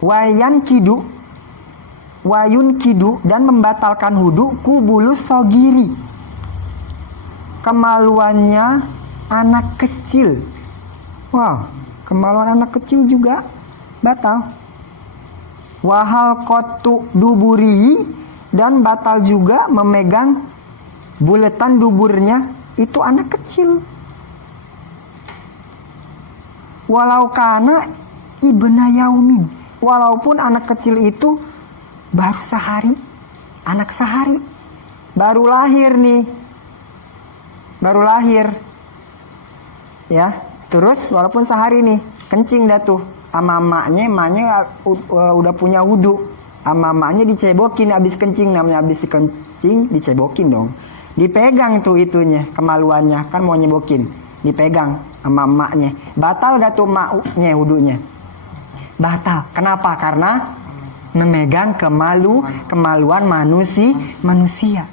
wayun kidu dan membatalkan wudu kubulus sogiri, kemaluannya anak kecil. Wow, kemaluan anak kecil juga batal. Wahal kotu duburihi, dan batal juga memegang buletan duburnya itu anak kecil. Walau kana ibna yaumin, walaupun anak kecil itu baru sehari, anak sehari, baru lahir nih, baru lahir, ya. Terus walaupun sehari nih, kencing dah tuh, ama emaknya udah punya wudu, ama emaknya dicebokin abis kencing, namanya abis kencing dicebokin dong, dipegang tuh itunya, kemaluannya kan mau nyebokin, dipegang sama emaknya, batal gak tuh emaknya wudunya? Batal. Kenapa? Karena memegang kemaluan manusia.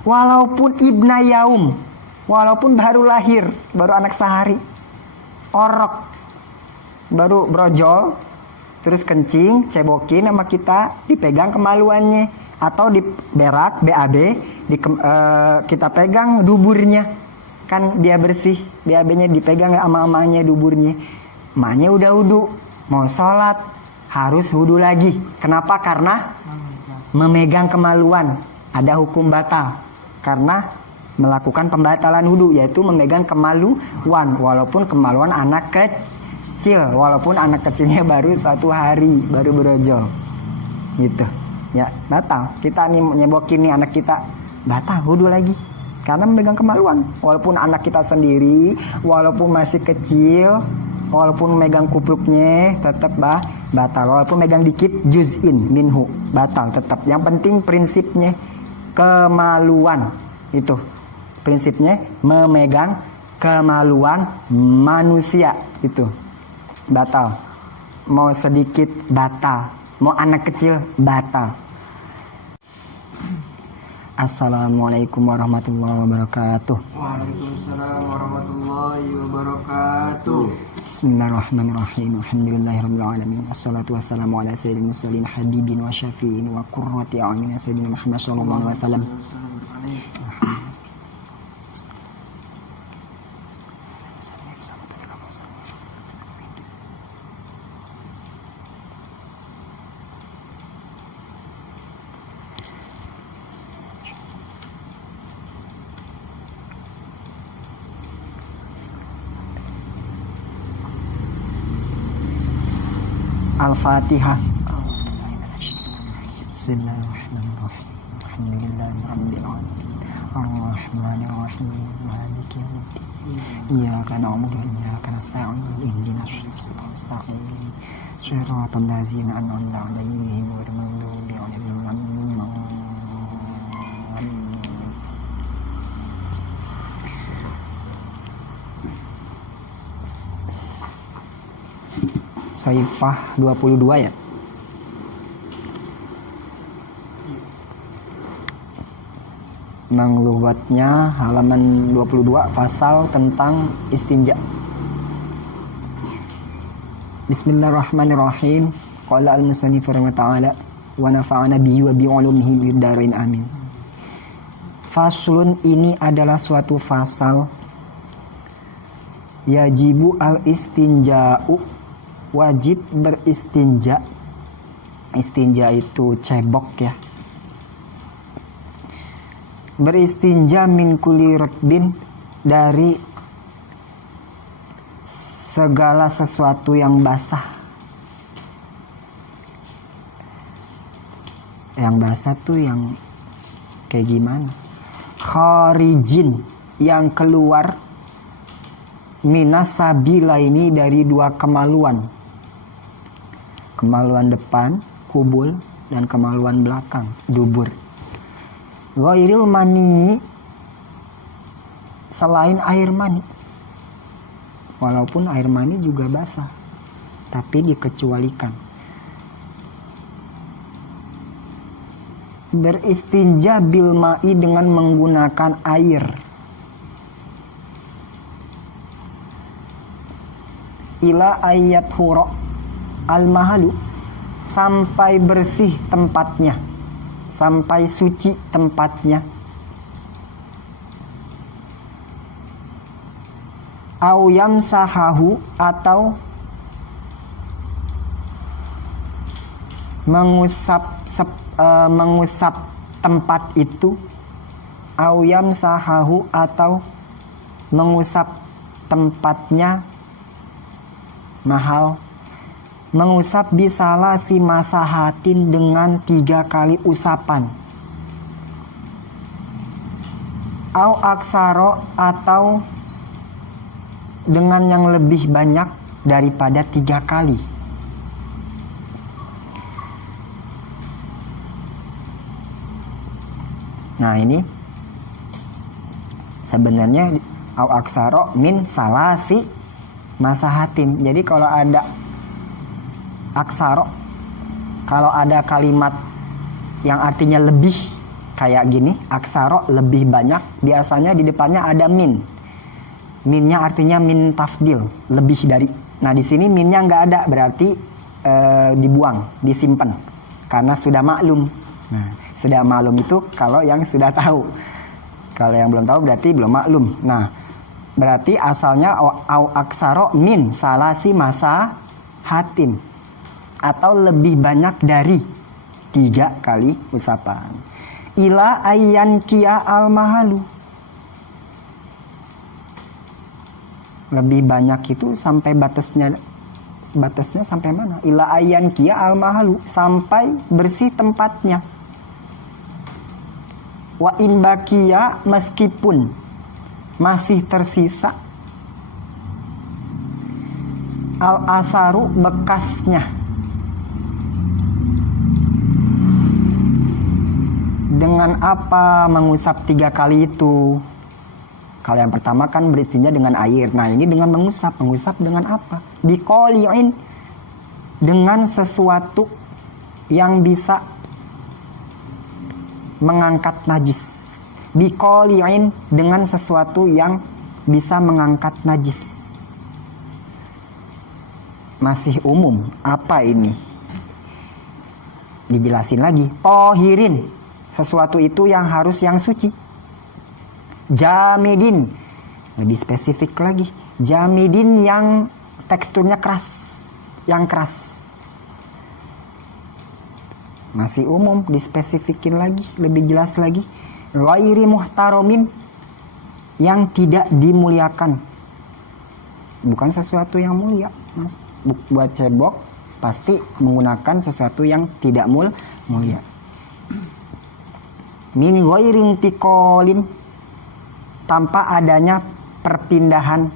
Walaupun ibna yaum, walaupun baru lahir, baru anak sehari, orok, baru brojol, terus kencing, cebokin sama kita, dipegang kemaluannya, atau di berak, BAB, kita pegang duburnya, kan dia bersih, BAB-nya dipegang sama emaknya duburnya, emaknya udah wudu, mau sholat harus wudu lagi. Kenapa? Karena memegang kemaluan, ada hukum batal karena melakukan pembatalan wudu, yaitu memegang kemaluan, walaupun kemaluan anak kecil, walaupun anak kecilnya baru 1 hari, baru berojol, gitu ya, batal. Kita nih nyebokin nih anak kita, batal wudu lagi karena memegang kemaluan, walaupun anak kita sendiri, walaupun masih kecil, walaupun megang kupluknya tetap batal, walaupun megang dikit juz'in minhu batal tetap. Yang penting prinsipnya kemaluan, itu prinsipnya memegang kemaluan manusia itu batal. Mau sedikit batal, mau anak kecil batal. Assalamualaikum warahmatullahi wabarakatuh. Waalaikumsalam warahmatullahi wabarakatuh. Bismillahirrahmanirrahim. Alhamdulillahirabbil alamin. Wassalatu wassalamu ala sayyidil mursalin habibin wa syafi'in wa qurrati a'yunina sayyidina Muhammad sallallahu alaihi wasallam. Al-Fatihah. Bismillahirrahmanirrahim. Alhamdulillahirabbil alamin. Ar-Rahmanir-Rahim. Maliki yaumiddin. Iyyaka na'budu wa iyyaka nasta'in. Ihdinas siratal mustaqim. Shiratal ladzina an'amta 'alaihim ghairil maghdubi 'alaihim waladdallin. Saifah 22 ya. Mangluwatnya halaman 22, pasal tentang istinja. Bismillahirrahmanirrahim. Qala al-musannif rahimahullah wa nafa'ana bihi wa bi 'ulumihi fid dharain amin. Faslun, ini adalah suatu fasal. Yajibu al-istinja'u, wajib beristinja. Istinja itu cebok ya. Beristinja min kulli ratbin, dari segala sesuatu yang basah. Yang basah tuh yang kayak gimana? Kharijin, yang keluar, minas sabila, ini dari 2 kemaluan. Kemaluan depan, kubul, dan kemaluan belakang, dubur. Ghairil mani, selain air mani. Walaupun air mani juga basah, tapi dikecualikan. Beristinja bil ma'i, dengan menggunakan air. Ila ayat huro al mahalu, sampai bersih tempatnya, sampai suci tempatnya. Au yamsahahu, atau mengusap tempat itu. Au yamsahahu, atau mengusap tempatnya. Mahal. Mengusap bisalasi masahatin, dengan 3 kali usapan. Au aksaro, atau dengan yang lebih banyak daripada 3 kali. Nah ini sebenarnya au aksaro min salasi masahatin. Jadi kalau ada aksaro, kalau ada kalimat yang artinya lebih kayak gini, aksaro lebih banyak, biasanya di depannya ada min. Minnya artinya min tafdil, lebih dari. Nah di sini minnya nggak ada, berarti dibuang, disimpan, karena sudah maklum. Nah sudah maklum itu kalau yang sudah tahu. Kalau yang belum tahu berarti belum maklum. Nah berarti asalnya au aksaro min salasi masa hatin, atau lebih banyak dari 3 kali usapan. Ila ayyan kia al mahalu, lebih banyak itu sampai batasnya sampai mana? Ila ayyan kia al mahalu, sampai bersih tempatnya. Wa in bakia, meskipun masih tersisa al asaru, bekasnya. Dengan apa mengusap 3 kali itu? Kalau yang pertama kan beristinya dengan air. Nah ini dengan mengusap. Mengusap dengan apa? Biqoli'in, dengan sesuatu yang bisa mengangkat najis. Biqoli'in, dengan sesuatu yang bisa mengangkat najis. Masih umum. Apa ini? Dijelasin lagi. Tohirin, sesuatu itu yang harus yang suci. Jamidin, lebih spesifik lagi. Jamidin yang teksturnya keras, yang keras. Masih umum, dispesifikin lagi, lebih jelas lagi. Ghairi muhtaromin, yang tidak dimuliakan. Bukan sesuatu yang mulia, Mas. Buat cebok pasti menggunakan sesuatu yang tidak mulia. Min ghairi intiqalin, tanpa adanya perpindahan.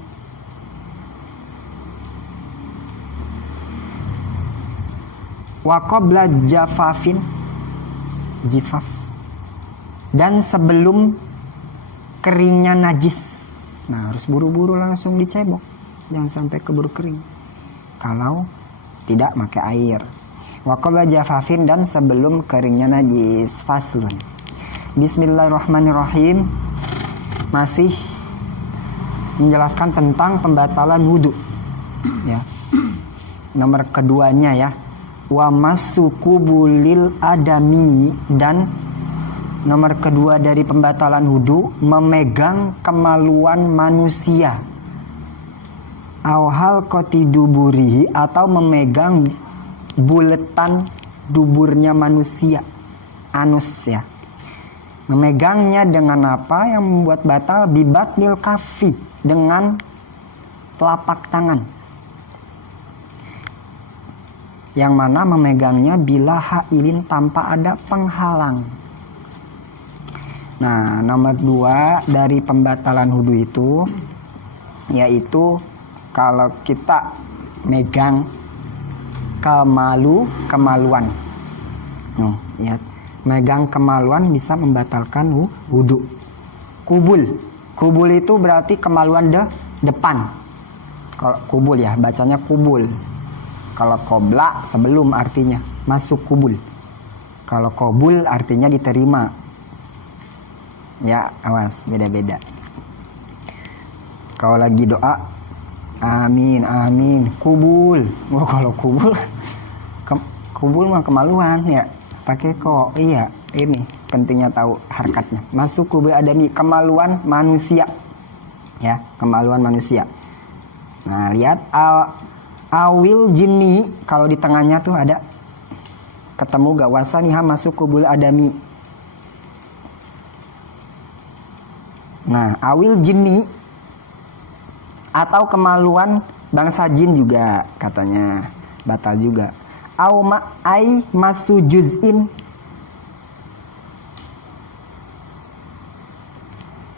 Wa qabla jafafin, jifaf, dan sebelum keringnya najis. Nah harus buru-buru langsung dicebok, jangan sampai keburu kering kalau tidak pakai air. Wa qabla jafafin, dan sebelum keringnya najis. Faslun. Bismillahirrahmanirrahim. Masih menjelaskan tentang pembatalan wudhu, ya. Nomor keduanya ya, wa masukubulil adami, dan nomor kedua dari pembatalan wudhu, memegang kemaluan manusia. Auhal kotiduburihi, atau memegang buletan duburnya manusia, anus ya. Memegangnya dengan apa yang membuat batal? Bibatnil kafi, dengan telapak tangan. Yang mana memegangnya bila hailin, tanpa ada penghalang. Nah nomor 2 dari pembatalan wudhu itu, yaitu kalau kita megang kemaluan. Lihat. Megang kemaluan bisa membatalkan wudhu. Kubul itu berarti kemaluan depan. Kalau kubul ya, bacanya kubul. Kalau qobla sebelum, artinya masuk kubul. Kalau qobul artinya diterima. Ya awas, beda-beda. Kalau lagi doa, amin amin, kubul. Kalau kubul Kubul mah kemaluan ya. Pakai kok. Iya, ini pentingnya tahu harkatnya. Masuk kubul adami, kemaluan manusia. Ya, kemaluan manusia. Nah, lihat awil jinni, kalau di tengahnya tuh ada ketemu gak wasaniha masuk kubul adami. Nah, awil jinni atau kemaluan bangsa jin juga katanya batal juga. Au ma'ai masu juz'in,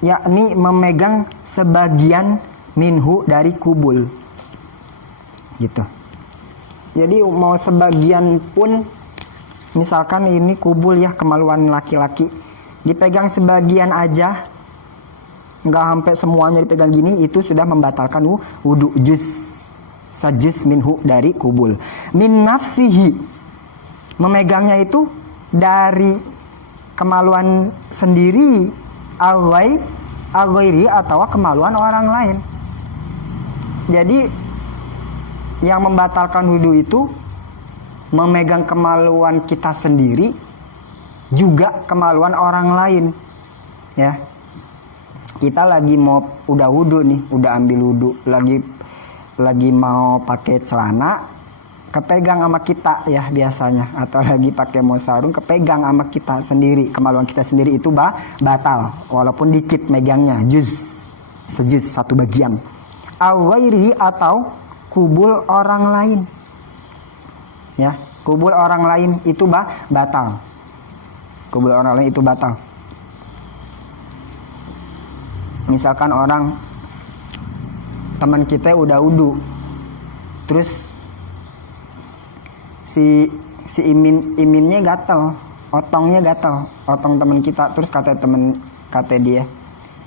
yakni memegang sebagian minhu dari kubul. Gitu. Jadi mau sebagian pun, misalkan ini kubul ya, kemaluan laki-laki, dipegang sebagian aja, nggak sampai semuanya dipegang gini, itu sudah membatalkan wudu. Sajus minhu dari kubul. Min nafsihi, memegangnya itu dari kemaluan sendiri, aghairi atau kemaluan orang lain. Jadi yang membatalkan wudu itu memegang kemaluan kita sendiri, juga kemaluan orang lain. Ya, kita lagi mau udah wudu nih, udah ambil wudu, lagi mau pakai celana, kepegang sama kita ya biasanya, atau lagi pakai mau sarung, kepegang sama kita sendiri, kemaluan kita sendiri itu batal, walaupun dikit megangnya, sejus satu bagian. Awairi atau kubul orang lain, ya, kubul orang lain itu batal, kubul orang lain itu batal. Misalkan orang, teman kita udah wudu, terus si iminnya gatal, otongnya gatal, otong teman kita, terus kata dia,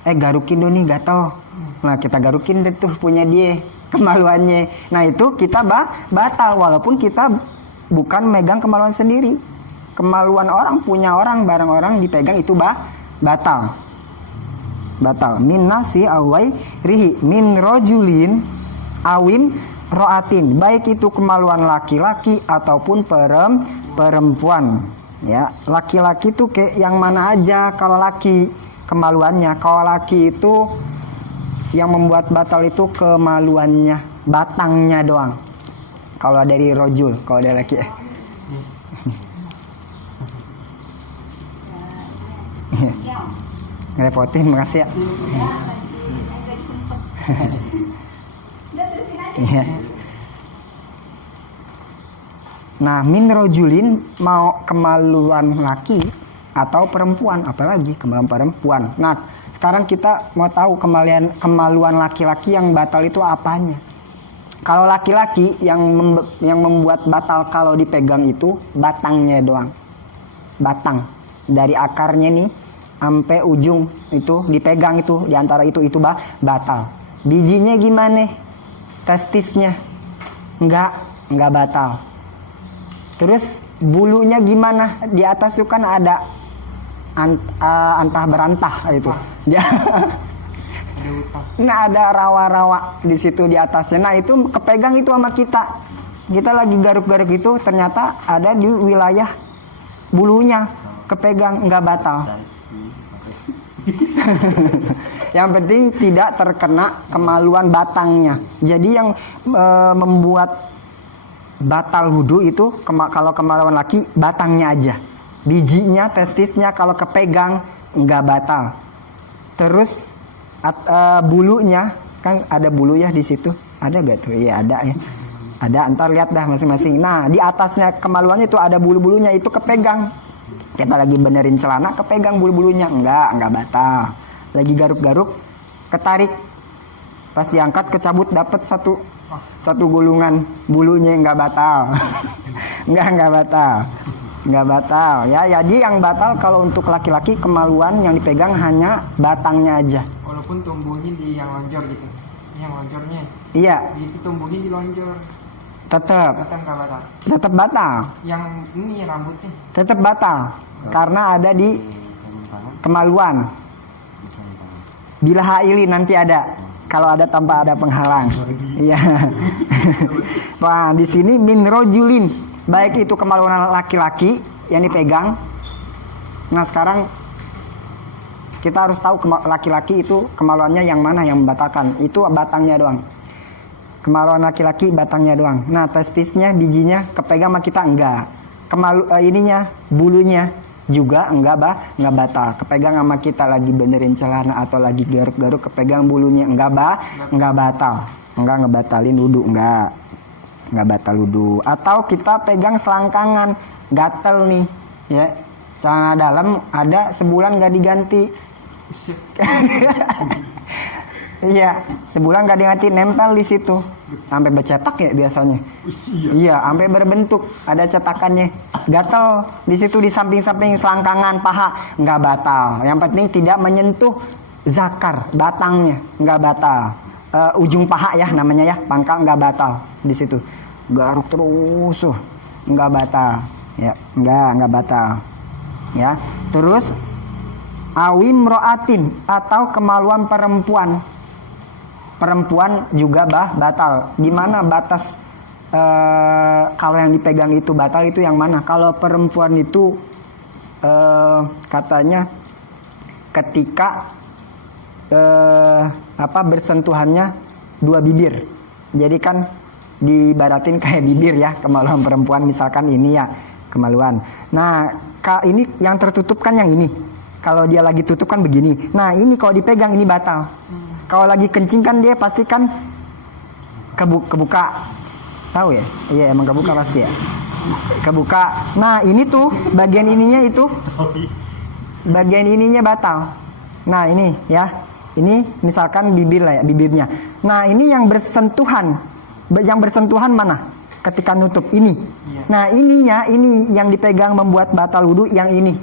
garukin dong nih gatal. Nah kita garukin deh tuh punya dia, kemaluannya. Nah itu kita batal, walaupun kita bukan megang kemaluan sendiri. Kemaluan orang, punya orang, barang orang dipegang itu batal. Min nasi awai rihi min rojulin awin roatin, baik itu kemaluan laki-laki ataupun perempuan. Ya, laki-laki itu kayak yang mana aja kalau laki kemaluannya. Kalau laki itu yang membuat batal itu kemaluannya, batangnya doang. Kalau dari rojul, kalau dari laki ngerepotin, makasih ya. Iya. Nah, min rojulin mau kemaluan laki atau perempuan, apalagi kemaluan perempuan. Nah, sekarang kita mau tahu kemaluan laki-laki yang batal itu apanya. Kalau laki-laki yang membuat batal kalau dipegang itu batangnya doang. Batang dari akarnya nih sampai ujung itu dipegang, itu diantara itu batal. Bijinya gimana? Testisnya nggak batal. Terus bulunya gimana? Di atas itu kan ada antah berantah itu. Nah ada rawa-rawa di situ di atasnya. Nah itu kepegang itu sama kita. Kita lagi garuk-garuk itu, ternyata ada di wilayah bulunya, kepegang, nggak batal. Yang penting tidak terkena kemaluan batangnya. Jadi yang membuat batal wudu itu kalau kemaluan laki batangnya aja, bijinya, testisnya kalau kepegang nggak batal. Terus bulunya kan ada bulu ya di situ, ada gak tuh? Iya ada ya, ada. Antar lihat dah masing-masing. Nah di atasnya kemaluannya itu ada bulu-bulunya, itu kepegang. Kita lagi benerin celana, kepegang bulu-bulunya, enggak batal. Lagi garuk-garuk, ketarik, pas diangkat kecabut, dapat satu gulungan bulunya, enggak batal. enggak batal ya. Jadi yang batal kalau untuk laki-laki, kemaluan yang dipegang hanya batangnya aja. Walaupun tumbuhnya di yang lonjor gitu, yang lonjornya, iya, itu tumbuhnya di lonjor, tetap batal. Yang ini rambutnya tetap batal karena ada di kemaluan. Bila haili nanti ada, kalau ada tanpa ada penghalang. Iya. Wah, di sini min rojulin baik itu kemaluan laki-laki yang dipegang. Nah sekarang kita harus tahu laki-laki itu kemaluannya yang mana yang membatalkan. Itu batangnya doang. Kemaluan laki-laki batangnya doang. Nah testisnya, bijinya kepegang sama kita enggak. Ininya, bulunya juga enggak batal. Kepegang sama kita lagi benerin celana atau lagi garuk-garuk, kepegang bulunya enggak batal. Enggak ngebatalin wudu, enggak batal wudu. Atau kita pegang selangkangan, gatel nih, ya. Celana dalam ada sebulan nggak diganti. Iya, sebulan nggak diganti, nempel di situ, sampai bercetak ya biasanya. Iya, sampai berbentuk, ada cetakannya. Gatel di situ di samping-samping selangkangan paha, nggak batal. Yang penting tidak menyentuh zakar, batangnya nggak batal. Ujung paha ya namanya ya, pangkal nggak batal di situ. Garuk terus, nggak batal. Ya, nggak batal. Ya, terus awim roatin atau kemaluan perempuan. Perempuan juga batal. Gimana batas kalau yang dipegang itu batal itu yang mana? Kalau perempuan itu katanya ketika bersentuhannya dua bibir. Jadi kan dibaratin kayak bibir ya, kemaluan perempuan misalkan ini ya kemaluan. Nah, ini yang tertutup kan yang ini. Kalau dia lagi tutup kan begini. Nah, ini kalau dipegang ini batal. Kalau lagi kencing kan dia pasti kan kebuka. Tahu ya? Iya, emang kebuka pasti ya. Kebuka. Nah, ini tuh bagian ininya itu. Bagian ininya batal. Nah, ini ya. Ini misalkan bibir lah ya, bibirnya. Nah, ini yang bersentuhan. Yang bersentuhan mana? Ketika nutup ini. Nah, ini yang dipegang membuat batal wudu yang ini.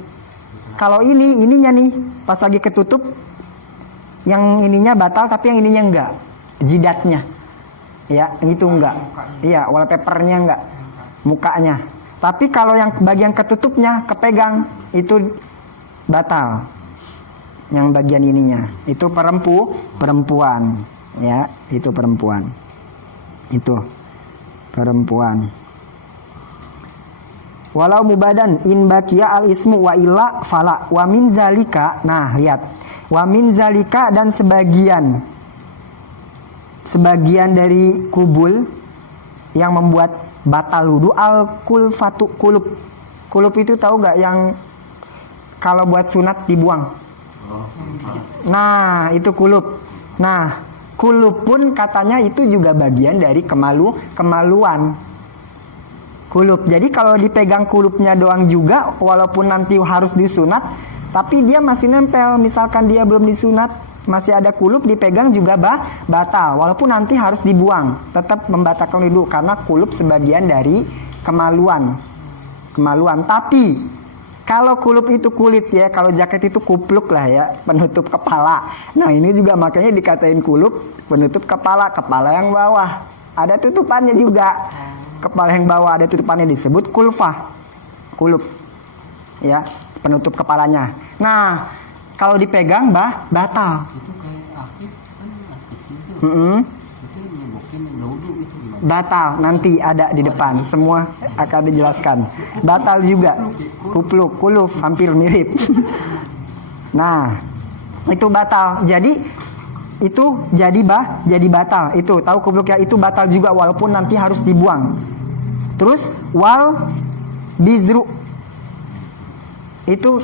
Kalau ininya nih pas lagi ketutup, yang ininya batal tapi yang ininya enggak. Jidatnya. Ya, itu enggak. Iya, wallpapernya enggak. Mukanya. Tapi kalau yang bagian ketutupnya kepegang itu batal. Yang bagian ininya itu perempuan. Ya, itu perempuan. Itu perempuan. Walau mubadan in bakia al ismu wa illa fala wa min zalika. Nah, lihat. Wa min zalika dan sebagian dari kubul yang membuat batal wudu al kulfatu kulub. Kulub itu tahu gak yang kalau buat sunat dibuang? Nah, itu kulub. Nah, kulub pun katanya itu juga bagian dari kemaluan. Kulub. Jadi kalau dipegang kulubnya doang juga, walaupun nanti harus disunat, tapi dia masih nempel. Misalkan dia belum disunat, masih ada kulub, dipegang juga batal. Walaupun nanti harus dibuang, tetap membatalkan wudu karena kulub sebagian dari kemaluan. Tapi kalau kulub itu kulit ya, kalau jaket itu kupluk lah ya, penutup kepala. Nah, ini juga makanya dikatain kulub penutup kepala yang bawah. Ada tutupannya juga. Kepala yang bawah ada tutupannya disebut kulfah. Kulub. Ya, penutup kepalanya. Nah, kalau dipegang batal. Itu kayak aktif kan plastik itu. Itu nyebokin wudu itu gimana? Batal, nanti ada di depan. Semua akan dijelaskan. Batal juga. Kupluk, kuluf, hampir mirip. Nah, itu batal. Jadi itu jadi batal. Itu tahu kupluk ya, itu batal juga walaupun nanti harus dibuang. Terus wal bizru. Itu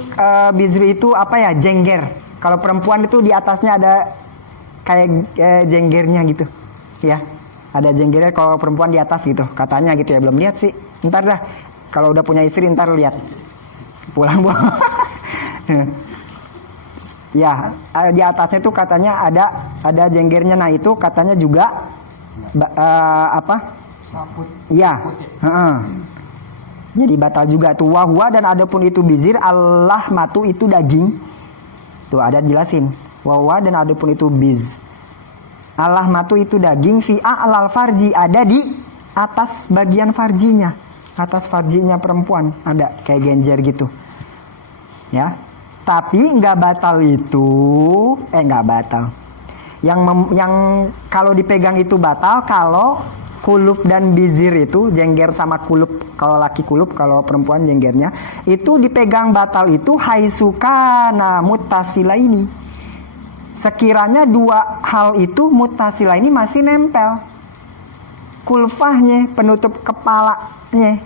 bizru itu apa ya? Jengger. Kalau perempuan itu di atasnya ada kayak jenggernya gitu. Ya. Ada jenggernya kalau perempuan di atas gitu. Katanya gitu ya, belum lihat sih. Ntar dah. Kalau udah punya istri ntar lihat. Pulang. Ya, di atasnya itu katanya ada jenggernya. Nah, itu katanya juga Saput. Iya. Jadi batal juga tuh wahwa, dan adapun itu bizir Allah matu itu daging. Tuh ada jelasin. Wahwa dan adapun itu biz. Allah matu itu daging fi a'lal farji, ada di atas bagian farjinya. Atas farjinya perempuan ada kayak genjer gitu. Ya. Tapi nggak batal itu, nggak batal. Yang kalau dipegang itu batal kalau kulup dan bizir itu, jengger sama kulup, kalau laki kulup, kalau perempuan jenggernya, itu dipegang batal itu haisukana mutasila ini. Sekiranya dua hal itu mutasila ini masih nempel. Kulfahnya, penutup kepalanya,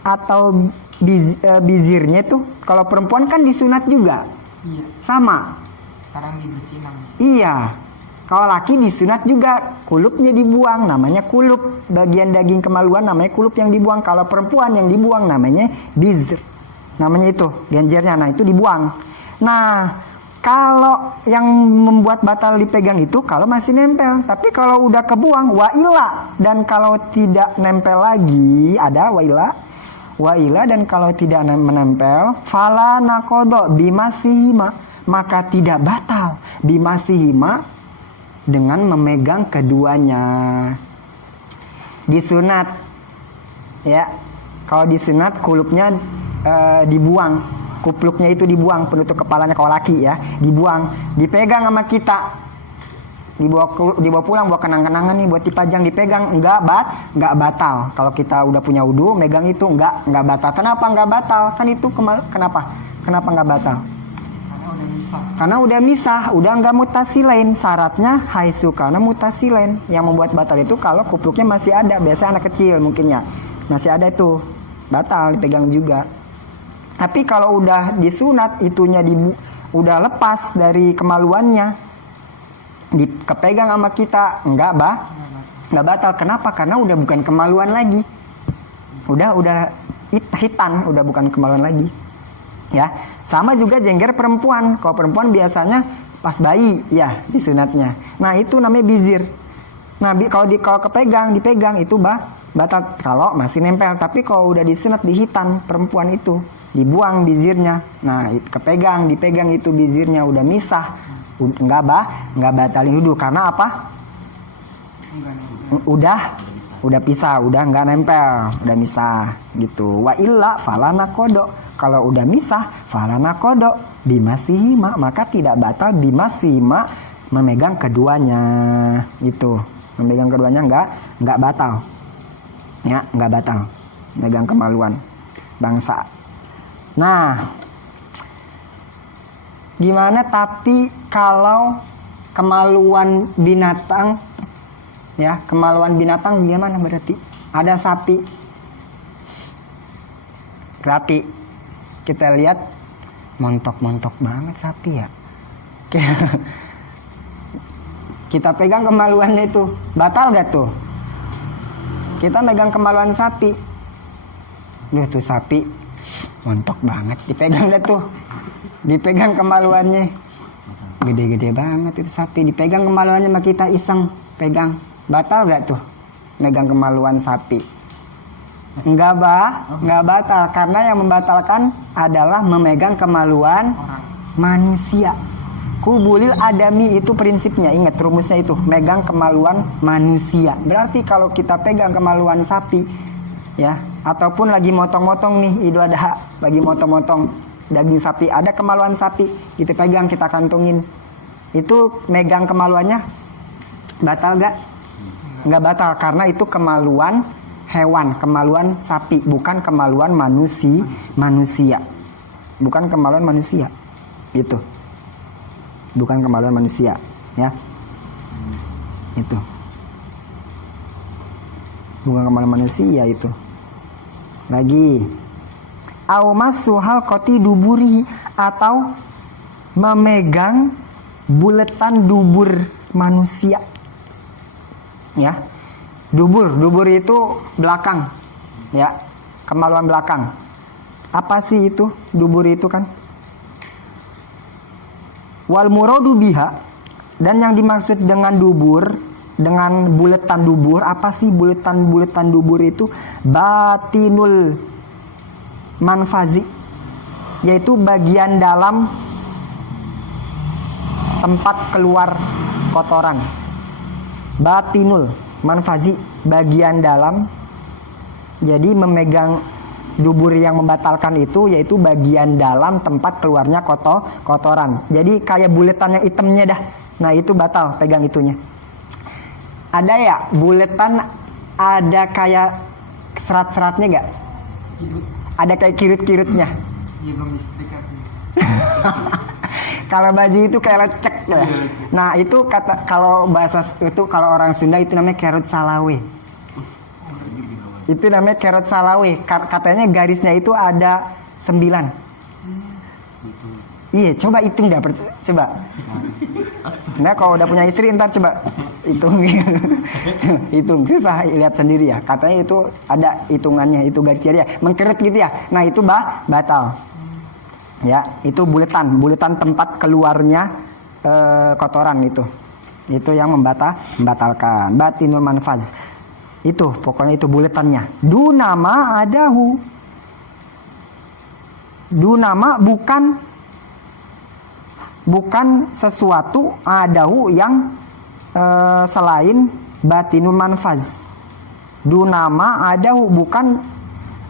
atau bizirnya itu, kalau perempuan kan disunat juga. Iya. Sama. Sekarang dibersihin. Iya. Kalau laki disunat juga, kulupnya dibuang, namanya kulup. Bagian daging kemaluan namanya kulup yang dibuang. Kalau perempuan yang dibuang namanya bizr. Namanya itu, genjernya. Nah, itu dibuang. Nah, kalau yang membuat batal dipegang itu kalau masih nempel. Tapi kalau udah kebuang, wa'ila. Dan kalau tidak nempel lagi, ada wa'ila. Dan kalau tidak menempel, fala nakodo bimasihima. Maka tidak batal bimasihima dengan memegang keduanya. Disunat, ya. Kalau disunat kulupnya dibuang, kupluknya itu dibuang, penutup kepalanya kalau laki ya, dibuang, dipegang sama kita, dibawa pulang, bawa kenang-kenangan nih buat dipajang, dipegang, enggak batal. Kalau kita udah punya wudu, megang itu enggak batal. Kenapa enggak batal? Kan itu kenapa enggak batal? Karena udah misah, udah nggak mutasilain. Syaratnya haisukana mutasilain. Yang membuat batal itu kalau kupluknya masih ada. Biasanya anak kecil mungkin ya, masih ada itu, batal dipegang juga. Tapi kalau udah disunat, itunya udah lepas dari kemaluannya, dikepegang sama kita, nggak batal. Kenapa? Karena udah bukan kemaluan lagi. Udah hitan, udah bukan kemaluan lagi. Ya, sama juga jengger perempuan. Kalau perempuan biasanya pas bayi ya disunatnya. Nah, itu namanya bizir. Nah, kalau dipegang itu batal kalau masih nempel. Tapi kalau udah disunat dihitan perempuan itu, dibuang bizirnya. Nah, dipegang itu bizirnya udah misah. Enggak batalin wudu karena apa? Udah pisah, udah enggak nempel, udah misah gitu. Wa illa falana kodo. Kalau udah misah, falana kodo bimasihima, maka tidak batal bimasihima memegang keduanya. Itu memegang keduanya enggak batal. Ya, enggak batal. Megang kemaluan bangsa. Nah, gimana tapi kalau kemaluan binatang, ya, kemaluan binatang gimana berarti? Ada sapi, kita lihat montok banget sapi ya. Kita pegang kemaluannya itu, batal gak tuh? Kita megang kemaluan sapi, tuh sapi montok banget, dipegang kemaluannya, gede-gede banget itu sapi, dipegang kemaluannya sama kita iseng pegang, batal gak tuh megang kemaluan sapi? Enggak batal, karena yang membatalkan adalah memegang kemaluan manusia. Kubulil adami itu prinsipnya, ingat rumusnya itu, megang kemaluan manusia. Berarti kalau kita pegang kemaluan sapi, ya, ataupun lagi motong-motong nih Idul Adha, lagi motong-motong daging sapi, ada kemaluan sapi, kita pegang, kita kantongin, itu megang kemaluannya batal gak? Enggak batal, karena itu kemaluan hewan, kemaluan sapi, bukan kemaluan manusia. Bukan kemaluan manusia. Gitu. Bukan kemaluan manusia, ya. Itu. Bukan kemaluan manusia itu. Lagi. Aumasuhal koti duburi, atau memegang buletan dubur manusia. Ya. Dubur itu belakang, ya, kemaluan belakang. Apa sih itu dubur itu kan? Wal muradu biha, dan yang dimaksud dengan dubur, dengan buletan dubur, apa sih buletan dubur itu? Batinul manfazi, yaitu bagian dalam tempat keluar kotoran. Batinul manfazi, bagian dalam. Jadi memegang dubur yang membatalkan itu yaitu bagian dalam tempat keluarnya kotoran. Jadi kayak buletan yang hitamnya dah. Nah, itu batal pegang itunya. Ada ya buletan ada kayak serat-seratnya gak? Kirut. Ada kayak kirut-kirutnya. Iya, belum disetrika. Kalau baju itu kayak lecek ya. Iya, lecek. Nah itu kata kalau bahasa itu kalau orang Sunda itu namanya kerut salawe. Itu namanya kerut salawe. Katanya garisnya itu ada 9. Iya, coba hitung dah, coba. Nah kalau udah punya istri ntar coba hitung. Hitung, susah lihat sendiri ya. Katanya itu ada hitungannya, itu garisnya dia mengkerut gitu ya. Nah itu batal. Ya, itu buletan tempat keluarnya kotoran itu. Itu yang membatalkan. Batinul manfaz. Itu pokoknya itu buletannya. Dunama adahu. Dunama bukan sesuatu adahu yang selain batinul manfaz. Dunama adahu bukan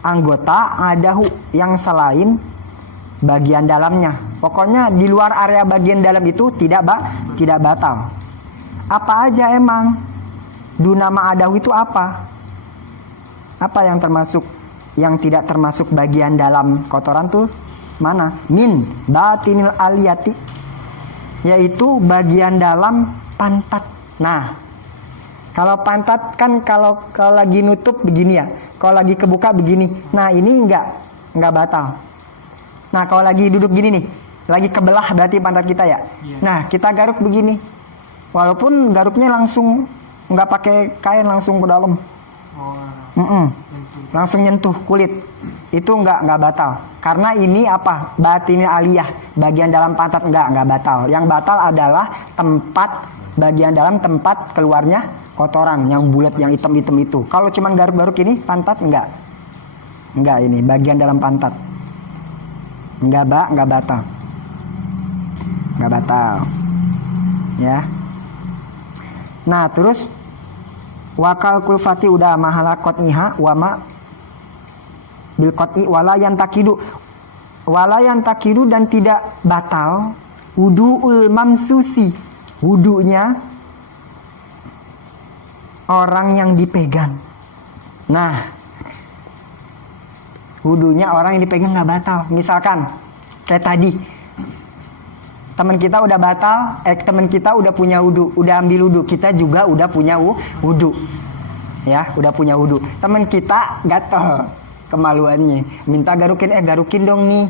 anggota adahu yang selain bagian dalamnya. Pokoknya di luar area bagian dalam itu tidak batal. Apa aja emang? Dunama adahu itu apa? Apa yang termasuk? Yang tidak termasuk bagian dalam kotoran tuh mana? Min batinil aliyati, yaitu bagian dalam pantat. Nah, kalau pantat kan kalau lagi nutup begini ya, kalau lagi kebuka begini. Nah ini enggak batal. Nah kalau lagi duduk gini nih, lagi kebelah berarti pantat kita ya. Iya. Nah kita garuk begini, walaupun garuknya langsung nggak pakai kain, langsung ke dalam. Langsung nyentuh kulit, itu nggak batal. Karena ini apa? Batinil aliyah, bagian dalam pantat nggak batal. Yang batal adalah bagian dalam tempat keluarnya kotoran yang bulat, yang hitam itu. Kalau cuman garuk-garuk ini pantat nggak ini bagian dalam pantat nggak batal, ya. Nah terus wakal kulfati udah mahala qot'iha wama bil qot'i wala yantakidu dan tidak batal wudu'ul mamsusi, wudunya orang yang dipegang. Nah wudunya orang yang dipegang nggak batal. Misalkan kayak tadi teman kita udah batal, teman kita udah punya wudu, udah ambil wudu, kita juga udah punya wudu, ya, udah punya wudu. Teman kita gatal kemaluannya, minta garukin dong nih,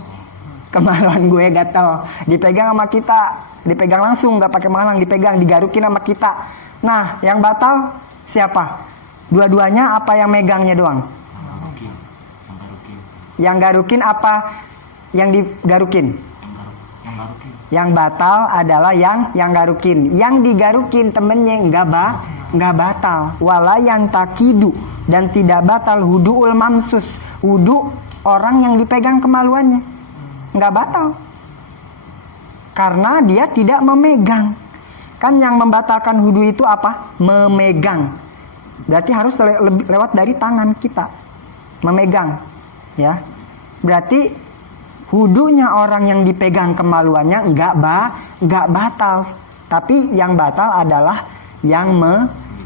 kemaluan gue gatal. Dipegang sama kita, dipegang langsung, nggak pakai malang, dipegang, digarukin sama kita. Nah, yang batal siapa? Dua-duanya apa yang megangnya doang? Yang garukin apa yang digarukin? Yang batal adalah yang garukin. Yang digarukin temennya nggak batal. Wala yantakidu, dan tidak batal wudu'ul mamsus, wudu orang yang dipegang kemaluannya nggak batal. Karena dia tidak memegang. Kan yang membatalkan wudu itu apa? Memegang. Berarti harus lewat dari tangan kita. Memegang. Ya, berarti wudunya orang yang dipegang kemaluannya nggak batal, tapi yang batal adalah yang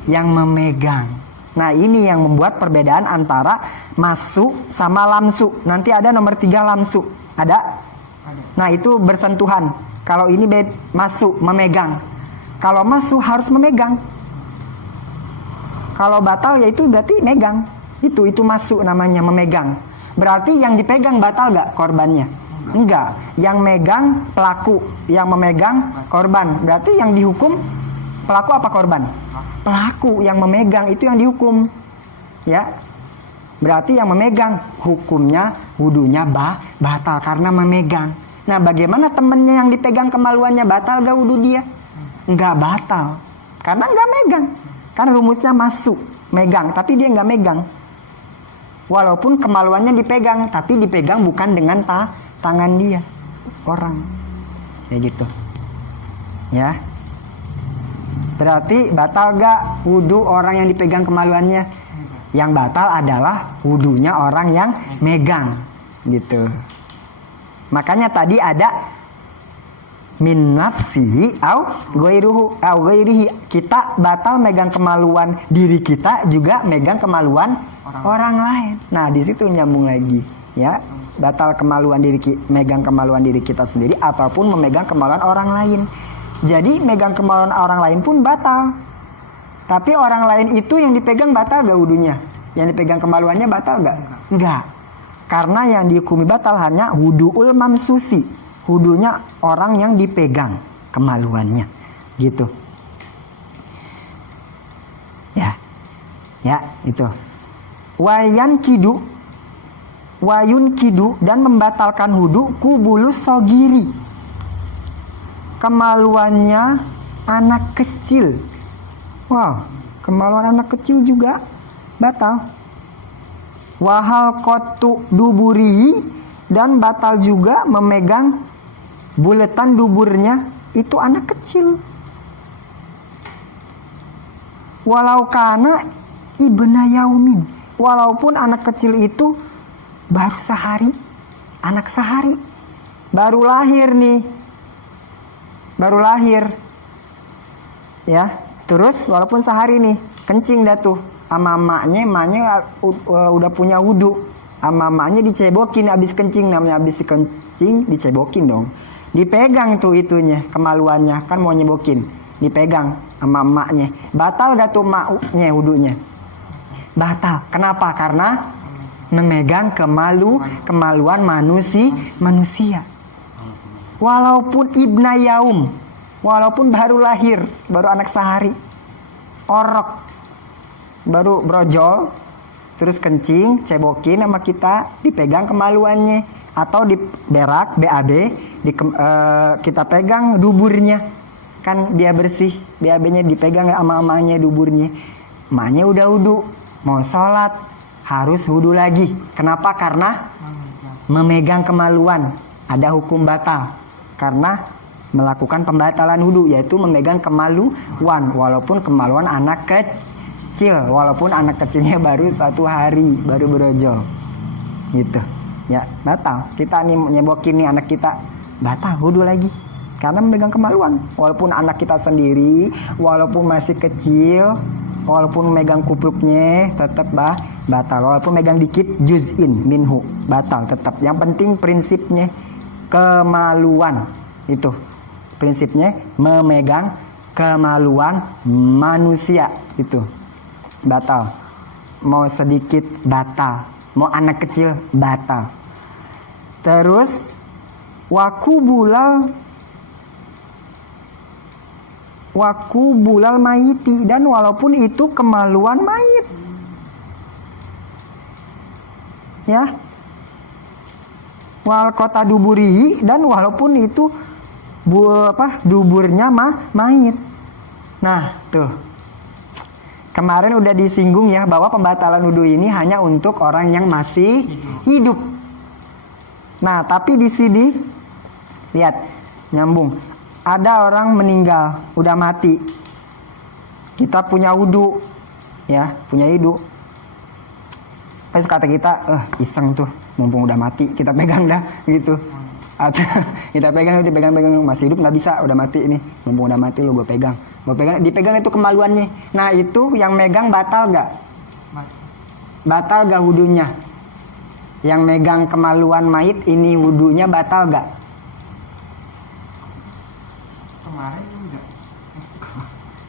memegang. Nah ini yang membuat perbedaan antara masu sama lamsu. Nanti ada nomor 3 lamsu, ada. Nah itu bersentuhan. Kalau ini masu, memegang. Kalau masu harus memegang. Kalau batal ya itu berarti megang. Itu masu namanya, memegang. Berarti yang dipegang batal gak korbannya? Enggak. Yang megang pelaku, yang memegang korban. Berarti yang dihukum pelaku apa korban? Pelaku yang memegang itu yang dihukum. Ya. Berarti yang memegang hukumnya wudunya batal karena memegang. Nah, bagaimana temennya yang dipegang kemaluannya batal gak wudu dia? Enggak batal. Karena enggak megang. Kan rumusnya masuk, megang, tapi dia enggak megang. Walaupun kemaluannya dipegang, tapi dipegang bukan dengan tangan dia, orang. Ya gitu. Ya. Berarti batal gak wudu orang yang dipegang kemaluannya? Yang batal adalah wudunya orang yang megang. Gitu. Makanya tadi ada min nafsihi au ghairihi. Kita batal megang kemaluan diri kita, juga megang kemaluan orang lain. Nah, di situ nyambung lagi, ya. Batal kemaluan megang kemaluan diri kita sendiri ataupun memegang kemaluan orang lain. Jadi megang kemaluan orang lain pun batal. Tapi orang lain itu yang dipegang batal gak wudunya? Yang dipegang kemaluannya batal gak? Enggak. Karena yang dihukumi batal hanya wudu'ul mamsusi. Wudunya orang yang dipegang kemaluannya. Gitu. Ya, itu. Wayun kidu dan membatalkan wudu kubulus sogiri. Kemaluannya anak kecil. Wow, kemaluan anak kecil juga batal. Wahal kotu duburihi, dan batal juga memegang buletan duburnya itu anak kecil. Walau kana ibna yaumin, walaupun anak kecil itu baru sehari, anak sehari, baru lahir nih, baru lahir, ya. Terus walaupun sehari nih, kencing dah tuh, ama emaknya udah punya wudu, ama emaknya dicebokin abis kencing, namanya abis kencing dicebokin dong, dipegang tuh itunya, kemaluannya kan mau nyebokin, dipegang sama emaknya, batal gak tuh emaknya wudunya? Batal. Kenapa? Karena memegang kemaluan manusia. Walaupun ibna yaum, walaupun baru lahir, baru anak sehari, orok, baru brojol, terus kencing, cebokin sama kita, dipegang kemaluannya, atau di berak, BAB, kita pegang duburnya, kan dia bersih, BAB-nya dipegang sama emaknya duburnya, emaknya udah wudu, mau sholat harus wudu lagi. Kenapa? Karena memegang kemaluan, ada hukum batal karena melakukan pembatalan wudu, yaitu memegang kemaluan, walaupun kemaluan anak kecil, walaupun anak kecilnya baru 1 hari, baru berojol, gitu, ya batal. Kita nih nyebokin nih anak kita, batal wudu lagi karena memegang kemaluan, walaupun anak kita sendiri, walaupun masih kecil, walaupun megang kupluknya tetap batal, walaupun megang dikit juz'in minhu batal tetap. Yang penting prinsipnya kemaluan, itu prinsipnya memegang kemaluan manusia itu batal. Mau sedikit batal, mau anak kecil batal. Terus wakubulal mayiti, dan walaupun itu kemaluan mayit, ya, wal kota duburihi, dan walaupun itu duburnya mayit. Nah tuh, kemarin udah disinggung ya bahwa pembatalan wudu ini hanya untuk orang yang masih hidup. Nah tapi di sini lihat nyambung. Ada orang meninggal, udah mati. Kita punya wudu, ya, punya wudu. Terus kata kita, iseng tuh, mumpung udah mati, kita pegang dah, gitu. Atau kita pegang, masih hidup nggak bisa, udah mati nih, mumpung udah mati lo gue pegang, dipegang itu kemaluannya. Nah itu yang megang batal nggak? Batal gak wudunya? Yang megang kemaluan mayit ini wudunya batal gak?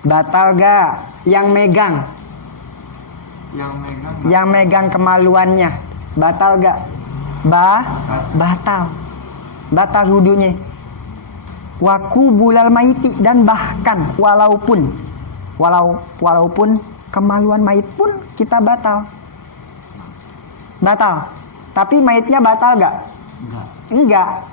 Batal gak? Yang megang kemaluannya batal gak? Batal wudunya. Wakubulal mayiti, dan bahkan walaupun kemaluan mayit pun kita batal. Tapi mayitnya batal gak? Enggak.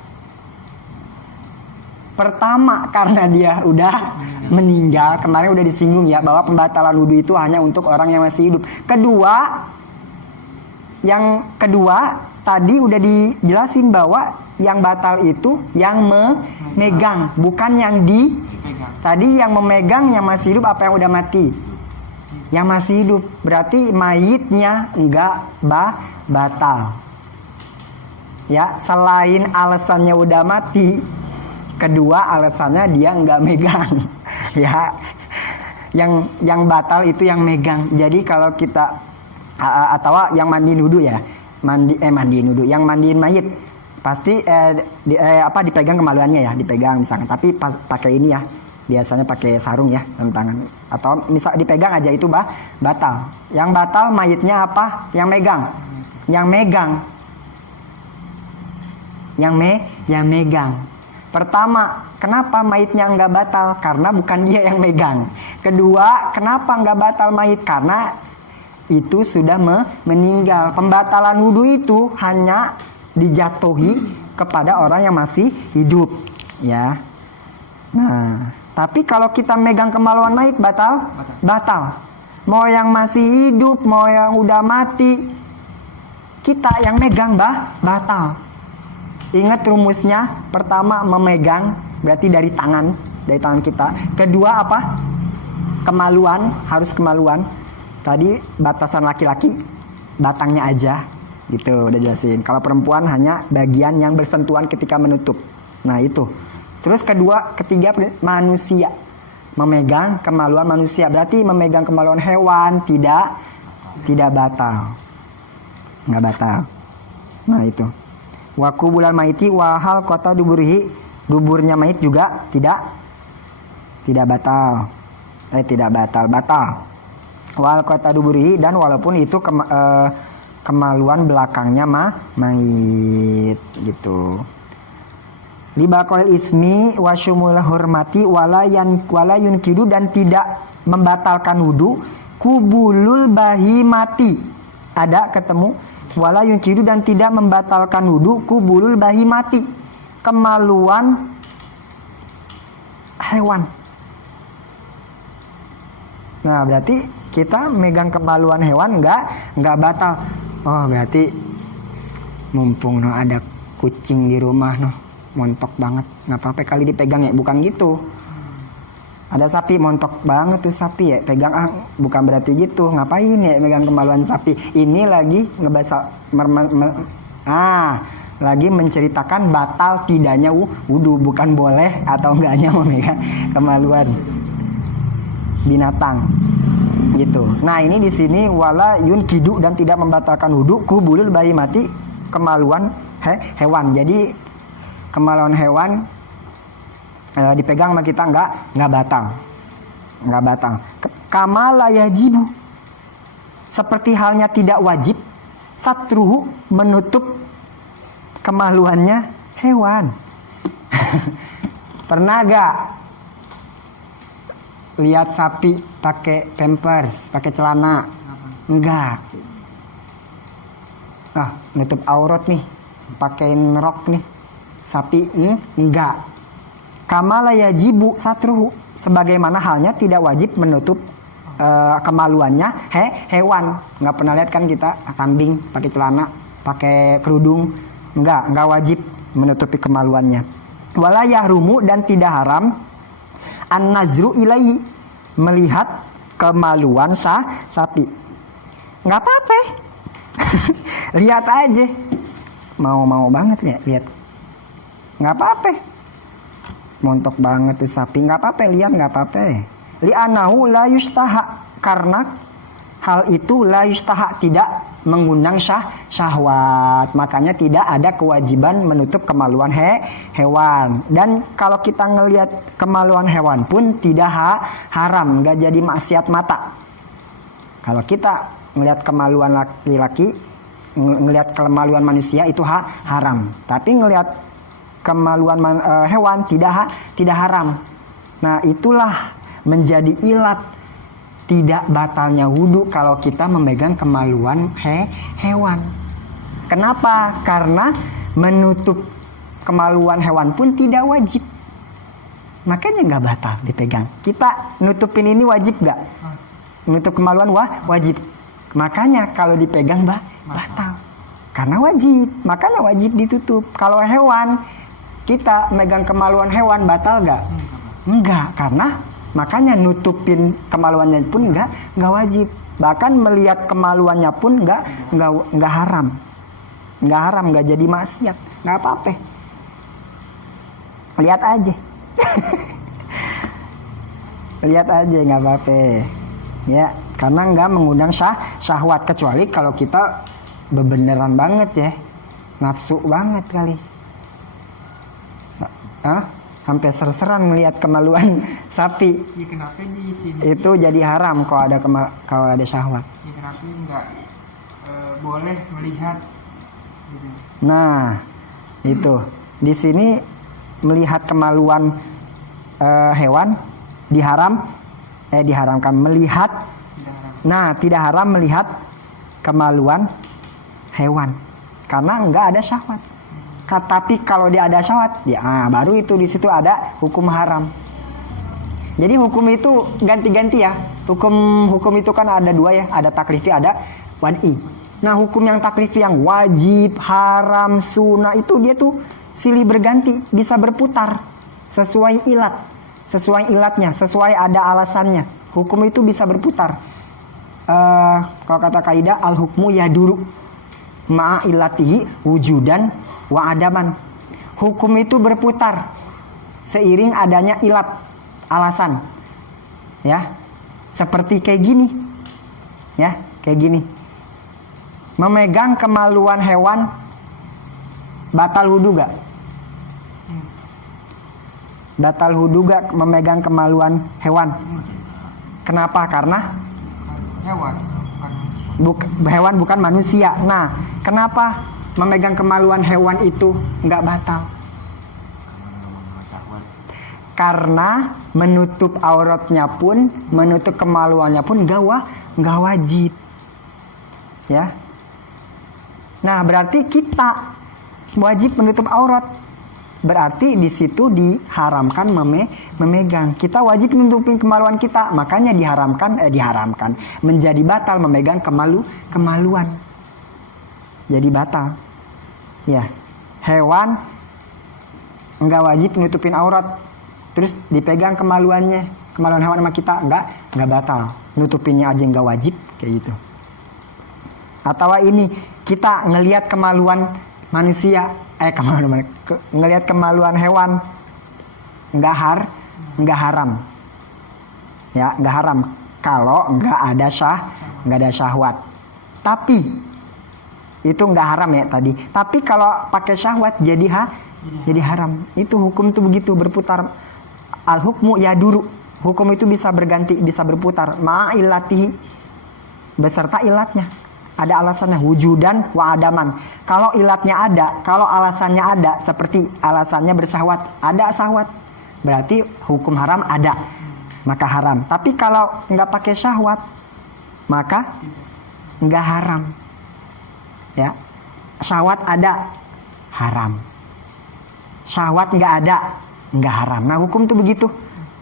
Pertama karena dia udah meninggal, kemarin udah disinggung ya bahwa pembatalan wudu itu hanya untuk orang yang masih hidup. Yang kedua tadi udah dijelasin bahwa yang batal itu yang memegang, bukan yang tadi yang memegang yang masih hidup apa yang udah mati? Yang masih hidup, berarti mayitnya enggak batal. Ya, selain alasannya udah mati, Kedua alasannya dia nggak megang. Ya, yang batal itu yang megang. Jadi kalau kita atau yang mandiin wudu ya, mandiin wudu, yang mandiin mayit pasti dipegang kemaluannya ya, dipegang misalkan. Tapi pakai ini ya, biasanya pakai sarung ya dalam tangan. Atau misal dipegang aja itu batal. Yang batal mayitnya apa? Yang megang. Yang megang. Yang megang. Pertama, kenapa mayitnya nggak batal? Karena bukan dia yang megang. Kedua, kenapa nggak batal mayit? Karena itu sudah meninggal. Pembatalan wudhu itu hanya dijatuhi kepada orang yang masih hidup, ya. Nah, tapi kalau kita megang kemaluan mayit batal. Mau yang masih hidup, mau yang udah mati, kita yang megang batal. Ingat rumusnya, pertama memegang berarti dari tangan kita. Kedua apa? Kemaluan, harus kemaluan. Tadi batasan laki-laki batangnya aja, gitu udah jelasin. Kalau perempuan hanya bagian yang bersentuhan ketika menutup. Nah itu. Terus ketiga manusia, memegang kemaluan manusia. Berarti memegang kemaluan hewan tidak batal, nggak batal. Nah itu. Waku bulan maiti wahal kota duburihi, duburnya mayit juga tidak batal. Tidak batal. Wal kota duburihi, dan walaupun itu kemaluan belakangnya mayit gitu. Libaqail ismi wa syumul hurmati wala yunkidu, dan tidak membatalkan wudu kubulul bahimati. Ada ketemu wala yunkidu, dan tidak membatalkan wudu kubulul bahimati, kemaluan hewan. Nah, berarti kita megang kemaluan hewan enggak batal. Oh, berarti mumpung ada kucing di rumah montok banget, nggak apa-apa kali dipegang ya, bukan gitu. Ada sapi montok banget tuh sapi ya, pegang bukan berarti gitu. Ngapain ya megang kemaluan sapi? Ini lagi lagi menceritakan batal tidaknya wudu, bukan boleh atau enggaknya memegang kemaluan binatang gitu. Nah, ini di sini wala yunkidu, dan tidak membatalkan wudu kubulul bahimati, kemaluan hewan. Jadi kemaluan hewan dipegang sama kita nggak batal. Kamala yajibu, seperti halnya tidak wajib satruhu, menutup kemaluannya hewan. Pernah gak lihat sapi pakai pampers, pakai celana? Enggak. Nutup aurat nih, pakein rok nih sapi? Enggak. Kamala yajibu satruhu, sebagaimana halnya tidak wajib menutup kemaluannya hewan. Nggak pernah lihat kan kita kambing pakai celana, pakai kerudung? Nggak wajib menutupi kemaluannya. Wala yahrumu, dan tidak haram an-nazru ilaihi, melihat kemaluan sapi. Nggak apa-apa. Lihat aja. Mau banget lihat. Nggak apa-apa. Montok banget tuh sapi, nggak apa-apa, lihat nggak apa-apa. Li'anahu la yustaha, karena hal itu la yustaha, tidak mengundang syahwat. Makanya tidak ada kewajiban menutup kemaluan hewan. Dan kalau kita ngelihat kemaluan hewan pun tidak haram, nggak jadi maksiat mata. Kalau kita ngelihat kemaluan laki-laki, ngelihat kemaluan manusia itu haram. Tapi ngelihat kemaluan hewan tidak haram. Nah, itulah menjadi ilat tidak batalnya wudu kalau kita memegang kemaluan hewan. Kenapa? Karena menutup kemaluan hewan pun tidak wajib. Makanya nggak batal dipegang. Kita nutupin ini wajib nggak? Menutup kemaluan wajib. Makanya kalau dipegang batal. Karena wajib. Makanya wajib ditutup. Kalau hewan, kita megang kemaluan hewan batal gak? Enggak, karena makanya nutupin kemaluannya pun enggak wajib. Bahkan melihat kemaluannya pun enggak haram. Enggak haram, enggak jadi maksiat, enggak apa-apa. Lihat aja. Lihat aja nggak apa-apa. Ya, karena nggak mengundang syahwat, kecuali kalau kita bebeneran banget ya, nafsu banget kali. Sampai ser-seran melihat kemaluan sapi. Ya, kenapa di sini Itu jadi haram kalau ada syahwat. ya, kenapa nggak boleh melihat gitu. Nah, itu di sini melihat kemaluan hewan diharamkan melihat. Tidak haram. Nah, tidak haram melihat kemaluan hewan karena enggak ada syahwat. Tapi kalau dia ada syahwat, baru itu di situ ada hukum haram. Jadi hukum itu ganti-ganti ya. Hukum itu kan ada dua ya, ada taklifi, ada wad'i. Nah, hukum yang taklifi yang wajib, haram, sunnah itu dia tuh silih berganti, bisa berputar sesuai ilatnya, sesuai ada alasannya. Hukum itu bisa berputar. Kalau kata kaidah al hukmu yaduru ma'a illatihi wujudan wa adaman. Hukum itu berputar seiring adanya ilat, alasan. Ya. Seperti kayak gini. Ya, kayak gini. Memegang kemaluan hewan batal wudu gak? Batal wudu gak memegang kemaluan hewan? Kenapa? Karena Hewan bukan manusia. hewan bukan manusia. Nah, kenapa memegang kemaluan hewan itu nggak batal? Karena menutup auratnya pun, menutup kemaluannya pun nggak wajib. Ya. Nah, berarti kita wajib menutup aurat. Berarti di situ diharamkan memegang. Kita wajib menutupin kemaluan kita, makanya diharamkan menjadi batal memegang kemaluan. Jadi batal. Ya. Hewan enggak wajib nutupin aurat. Terus dipegang kemaluan hewan sama kita enggak batal. Nutupinnya aja enggak wajib kayak gitu. Atau ini kita ngelihat kemaluan manusia, ngelihat kemaluan hewan enggak haram. Ya, enggak haram kalau enggak ada syahwat. Tapi itu enggak haram ya tadi. Tapi kalau pakai syahwat jadi haram. Itu hukum tuh begitu berputar. Al hukmu yaduru. Hukum itu bisa berganti, bisa berputar. Ma'a illatihi. Beserta ilatnya. Ada alasannya, wujudan wa adaman. Kalau ilatnya ada, kalau alasannya ada, seperti alasannya bersyahwat, ada syahwat, berarti hukum haram ada, maka haram. Tapi kalau nggak pakai syahwat, maka nggak haram. Ya, syahwat ada, haram. Syahwat nggak ada, nggak haram. Nah, hukum itu begitu.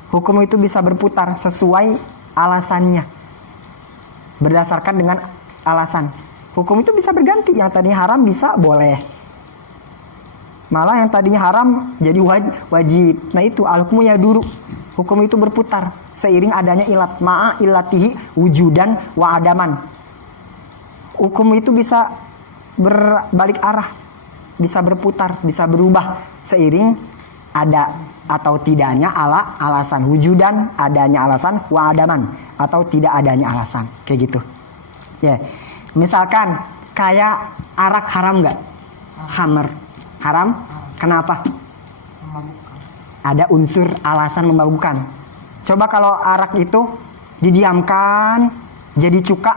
Hukum itu bisa berputar sesuai alasannya, berdasarkan dengan alasan. Hukum itu bisa berganti. Yang tadinya haram bisa boleh. Malah yang tadinya haram jadi wajib. Nah itu al-hukmu yaduru. Hukum itu berputar seiring adanya ilat. Ma'a illatihi wujudan wa adaman. Hukum itu bisa berbalik arah, bisa berputar, bisa berubah seiring ada atau tidaknya alasan. Wujudan, adanya alasan, wa adaman, atau tidak adanya alasan. Kayak gitu. Ya, misalkan kayak arak haram nggak? Khamr haram? Kenapa? Memabukkan. Ada unsur alasan memabukkan. Coba kalau arak itu didiamkan, jadi cuka,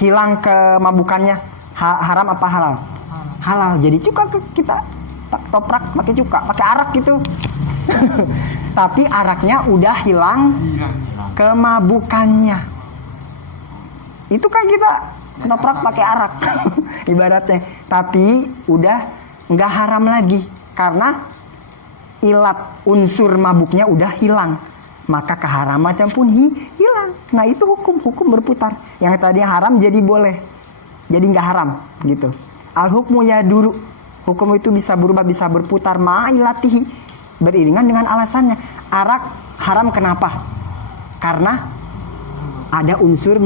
hilang kemabukannya, haram apa halal? Halal. Jadi cuka kita toprak pakai cuka, pakai arak gitu. Tapi araknya udah hilang kemabukannya. Itu kan kita ketoprak pakai arak ibaratnya, tapi udah nggak haram lagi karena ilat unsur mabuknya udah hilang, maka keharamannya pun hilang. Nah itu hukum berputar. Yang tadi haram jadi boleh, jadi nggak haram gitu. Al hukmu yaduru. Hukum itu bisa berubah, bisa berputar ma'ilatihi, beriringan dengan alasannya. Arak haram kenapa? Karena ada unsur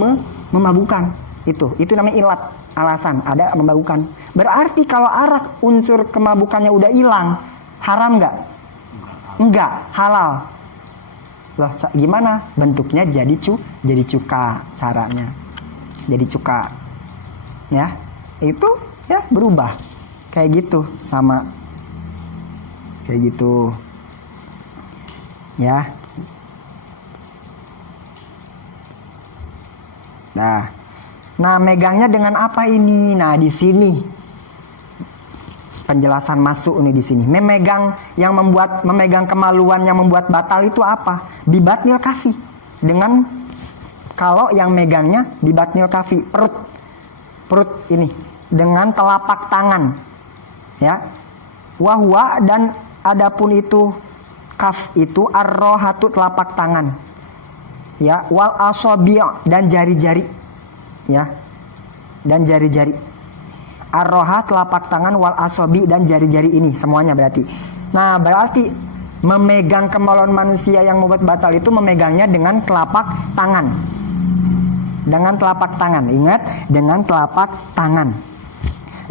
memabukkan. Itu namanya ilat, alasan, ada memabukkan. Berarti kalau arak unsur kemabukannya udah hilang, Haram nggak? Enggak, halal. Loh, gimana? Bentuknya jadi cuka caranya. Jadi cuka. Ya, itu ya berubah. Kayak gitu sama. Kayak gitu. Ya. Nah, megangnya dengan apa ini? Nah, di sini penjelasan masuk nih di sini. Memegang kemaluan yang membuat batal itu apa? Bibatnil kafi. Dengan kalau yang megangnya bibatnil kafi, perut ini dengan telapak tangan. Ya. Wahwa dan adapun itu kaf itu arrohatu telapak tangan. Ya, wal asabi' dan jari-jari. Ya. Dan jari-jari. Arroha telapak tangan wal asabi dan jari-jari ini semuanya berarti. Nah, berarti memegang kemaluan manusia yang membuat batal itu memegangnya dengan telapak tangan. Dengan telapak tangan. Ingat, dengan telapak tangan.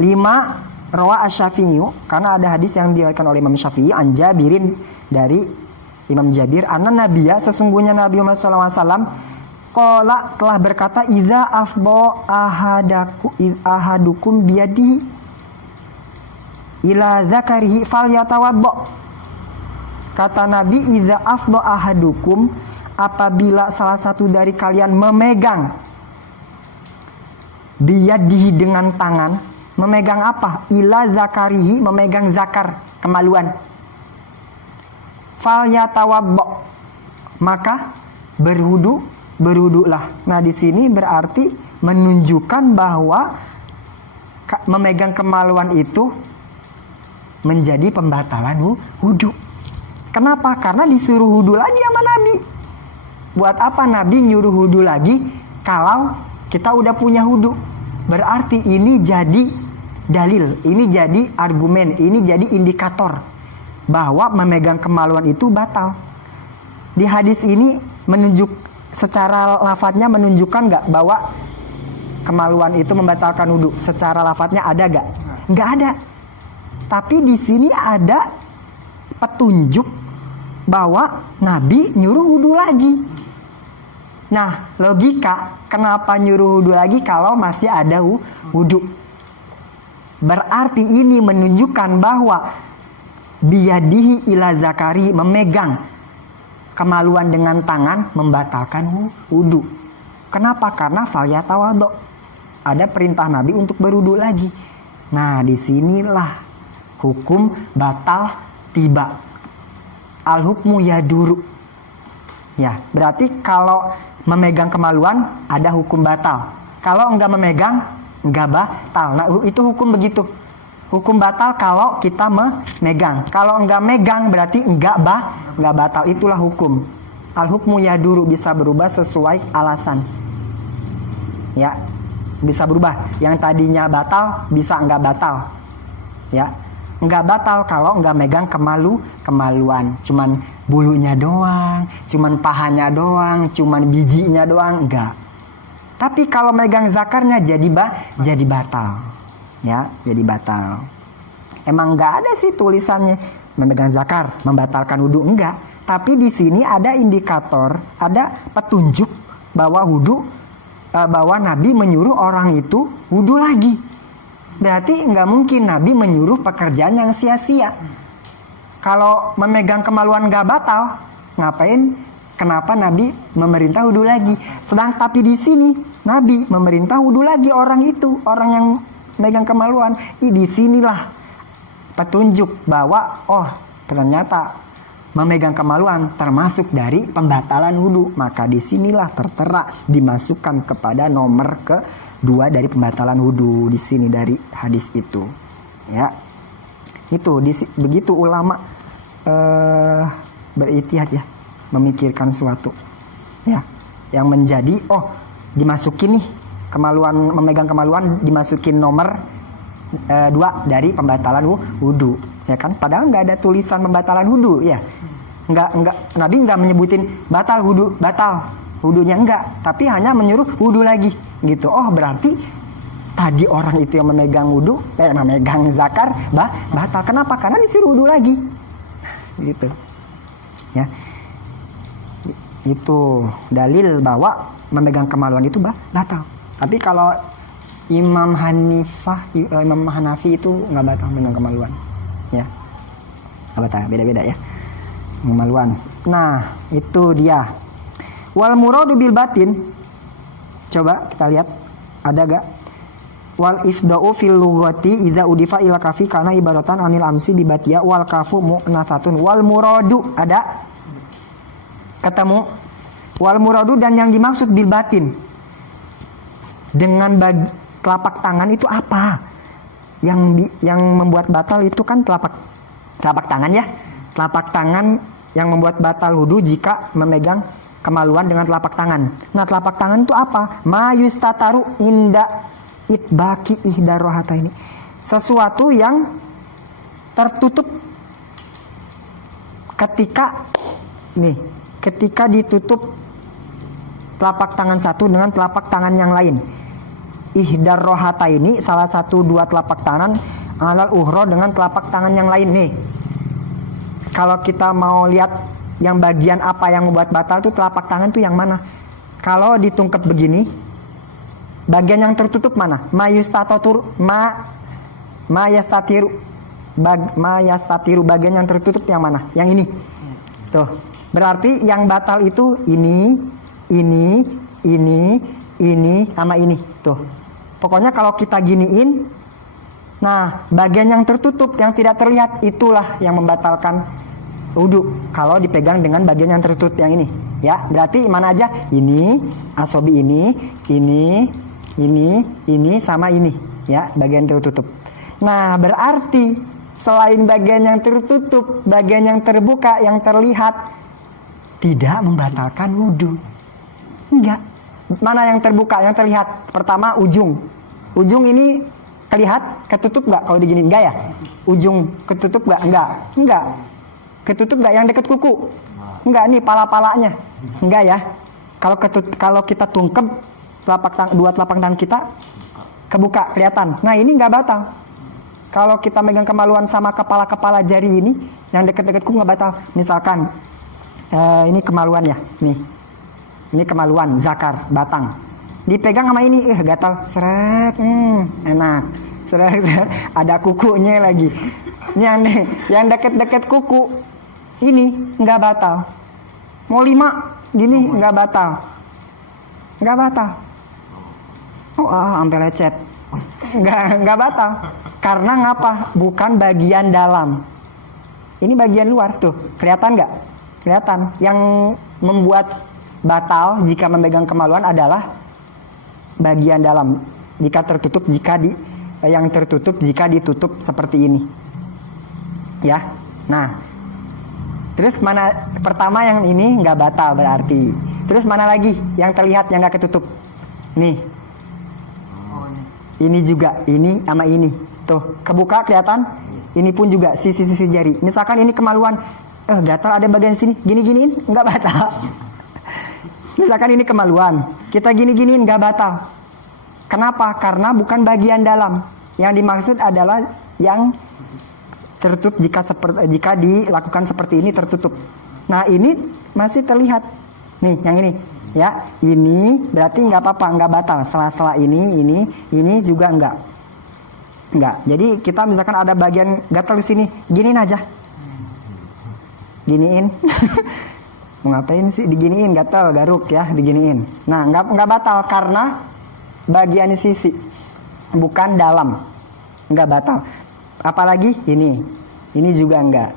5 rawa asy-Syafi'i, karena ada hadis yang diriwayatkan oleh Imam Syafi'i an Jabirin dari Imam Jabir, anna nabiyya sesungguhnya Nabi Muhammad SAW qala telah berkata idza afdha ahadukum biyadihi ila dzakarihi falyatawadda. Kata Nabi, idza afdha ahadukum, apabila salah satu dari kalian memegang biyadihi dengan tangan, memegang apa? Ila zakarihi, memegang zakar, kemaluan. Falyatawadda, maka berwudulah. Nah, di sini berarti menunjukkan bahwa memegang kemaluan itu menjadi pembatalan wudu. Kenapa? Karena disuruh wudu lagi sama Nabi. Buat apa Nabi nyuruh wudu lagi kalau kita udah punya wudu? Berarti ini jadi dalil, ini jadi argumen, ini jadi indikator bahwa memegang kemaluan itu batal. Di hadis ini secara lafadznya menunjukkan nggak bahwa kemaluan itu membatalkan wudu? Secara lafadznya ada nggak? Nggak ada. Tapi di sini ada petunjuk bahwa Nabi nyuruh wudu lagi. Nah, logika kenapa nyuruh wudu lagi kalau masih ada wudu? Berarti ini menunjukkan bahwa biyadihi ila zakari, memegang kemaluan dengan tangan membatalkan wudu. Kenapa? Karena falyatawaddo, ada perintah Nabi untuk berwudu lagi. Nah, disinilah hukum batal tiba. Al hukmu yaduru. Ya, berarti kalau memegang kemaluan ada hukum batal. Kalau enggak memegang enggak batal. Nah, itu hukum begitu. Hukum batal kalau kita memegang. Kalau enggak megang berarti enggak batal. Itulah hukum. Al hukmu yaduru, bisa berubah sesuai alasan. Ya, bisa berubah. Yang tadinya batal bisa enggak batal. Ya, enggak batal kalau enggak megang kemaluan. Cuman bulunya doang, cuman pahanya doang, cuman bijinya doang, enggak. Tapi kalau megang zakarnya jadi batal. Ya, jadi batal. Emang enggak ada sih tulisannya memegang zakar membatalkan wudu, enggak. Tapi di sini ada indikator, ada petunjuk bahwa bahwa Nabi menyuruh orang itu wudu lagi. Berarti enggak mungkin Nabi menyuruh pekerjaan yang sia-sia. Kalau memegang kemaluan enggak batal, ngapain? Kenapa Nabi memerintah wudu lagi? Tapi di sini Nabi memerintah wudu lagi orang itu, orang yang megang kemaluan. Di sinilah petunjuk bahwa ternyata memegang kemaluan termasuk dari pembatalan wudu. Maka disinilah tertera dimasukkan kepada nomor kedua dari pembatalan wudu di sini dari hadis itu. Ya, itu begitu ulama berijtihad ya, memikirkan suatu ya yang menjadi dimasukin nih kemaluan, memegang kemaluan dimasukin nomor 2 dari pembatalan wudu, ya kan? Padahal nggak ada tulisan pembatalan wudu, ya. Nggak, Nabi nggak menyebutin batal wudunya enggak, tapi hanya menyuruh wudu lagi, gitu. Berarti tadi orang itu yang memegang wudu, memegang zakar, batal. Kenapa? Karena disuruh wudu lagi. gitu. Ya. Itu dalil bahwa memegang kemaluan itu batal. Tapi kalau Imam Hanafi itu nggak batal memegang kemaluan. Ya. Nggak batal, beda-beda ya. Kemaluan. Nah, itu dia. Wal muradu bil batin. Coba kita lihat ada gak? Wal ifda'u fil lughati idza udifa ila kafi kana ibaratan anil amsi bi batia wal kafu mu'nathatun. Wal muradu ada? Ketemu. Wal muradu dan yang dimaksud bil batin dengan telapak tangan itu apa? Yang membuat batal itu kan telapak tangan ya. Telapak tangan yang membuat batal wudu jika memegang kemaluan dengan telapak tangan. Nah, telapak tangan itu apa? Ma yustataru inda itbaki ihdar rohata ini. Sesuatu yang tertutup ketika ditutup telapak tangan satu dengan telapak tangan yang lain. Ihdar rohata ini salah satu dua telapak tangan alal uhro dengan telapak tangan yang lain nih. Kalau kita mau lihat yang bagian apa yang membuat batal itu telapak tangan itu yang mana? Kalau ditungkep begini, bagian yang tertutup mana? Mayastatiru bagian yang tertutup yang mana? Yang ini. Tuh. Berarti yang batal itu ini sama ini. Tuh. Pokoknya kalau kita giniin, nah bagian yang tertutup yang tidak terlihat itulah yang membatalkan wudu kalau dipegang dengan bagian yang tertutup yang ini ya. Berarti mana aja? Ini asobi ini sama ini ya, bagian tertutup. Nah, berarti selain bagian yang tertutup, bagian yang terbuka yang terlihat tidak membatalkan wudu. Enggak. Mana yang terbuka yang terlihat? Pertama ujung ini terlihat ketutup nggak kalau digini? Enggak ya? Ujung ketutup nggak? Enggak. Ketutup nggak yang dekat kuku? Enggak nih, pala-palanya. Enggak ya. Kalau kita tungkep dua telapak tangan kita kebuka, kelihatan. Nah, ini nggak batal. Kalau kita megang kemaluan sama kepala jari ini yang dekat-dekat kuku nggak batal. Misalkan ini kemaluan ya, nih. Ini kemaluan zakar batang. Dipegang sama ini, gatal, seret, enak. Seret, ada kukunya lagi. Ini yang dekat-dekat kuku. Ini nggak batal. Mau 5 gini nggak batal. Sampai lecet. Nggak batal. Karena ngapa? Bukan bagian dalam. Ini bagian luar tuh. Kelihatan nggak? Kelihatan. Yang membuat batal jika memegang kemaluan adalah bagian dalam. Jika tertutup, yang tertutup jika ditutup seperti ini. Ya. Nah. Terus mana pertama yang ini nggak batal berarti. Terus mana lagi yang terlihat yang nggak ketutup? Nih. Ini juga, ini sama ini. Tuh, kebuka kelihatan? Ini pun juga sisi-sisi jari. Misalkan ini kemaluan, gatal ada bagian sini, gini-giniin nggak batal. Misalkan ini kemaluan, kita gini-giniin nggak batal. Kenapa? Karena bukan bagian dalam. Yang dimaksud adalah yang tertutup jika dilakukan seperti ini tertutup. Nah, ini masih terlihat. Nih, yang ini. Ya, ini berarti nggak apa-apa, nggak batal. Sela-sela ini juga nggak. Jadi kita misalkan ada bagian gatal di sini, giniin aja. Giniin. Mau ngapain sih? Diginiin, gatal, garuk ya, diginiin. Nah, nggak batal karena bagian sisi, bukan dalam. Nggak batal. Apalagi ini juga enggak.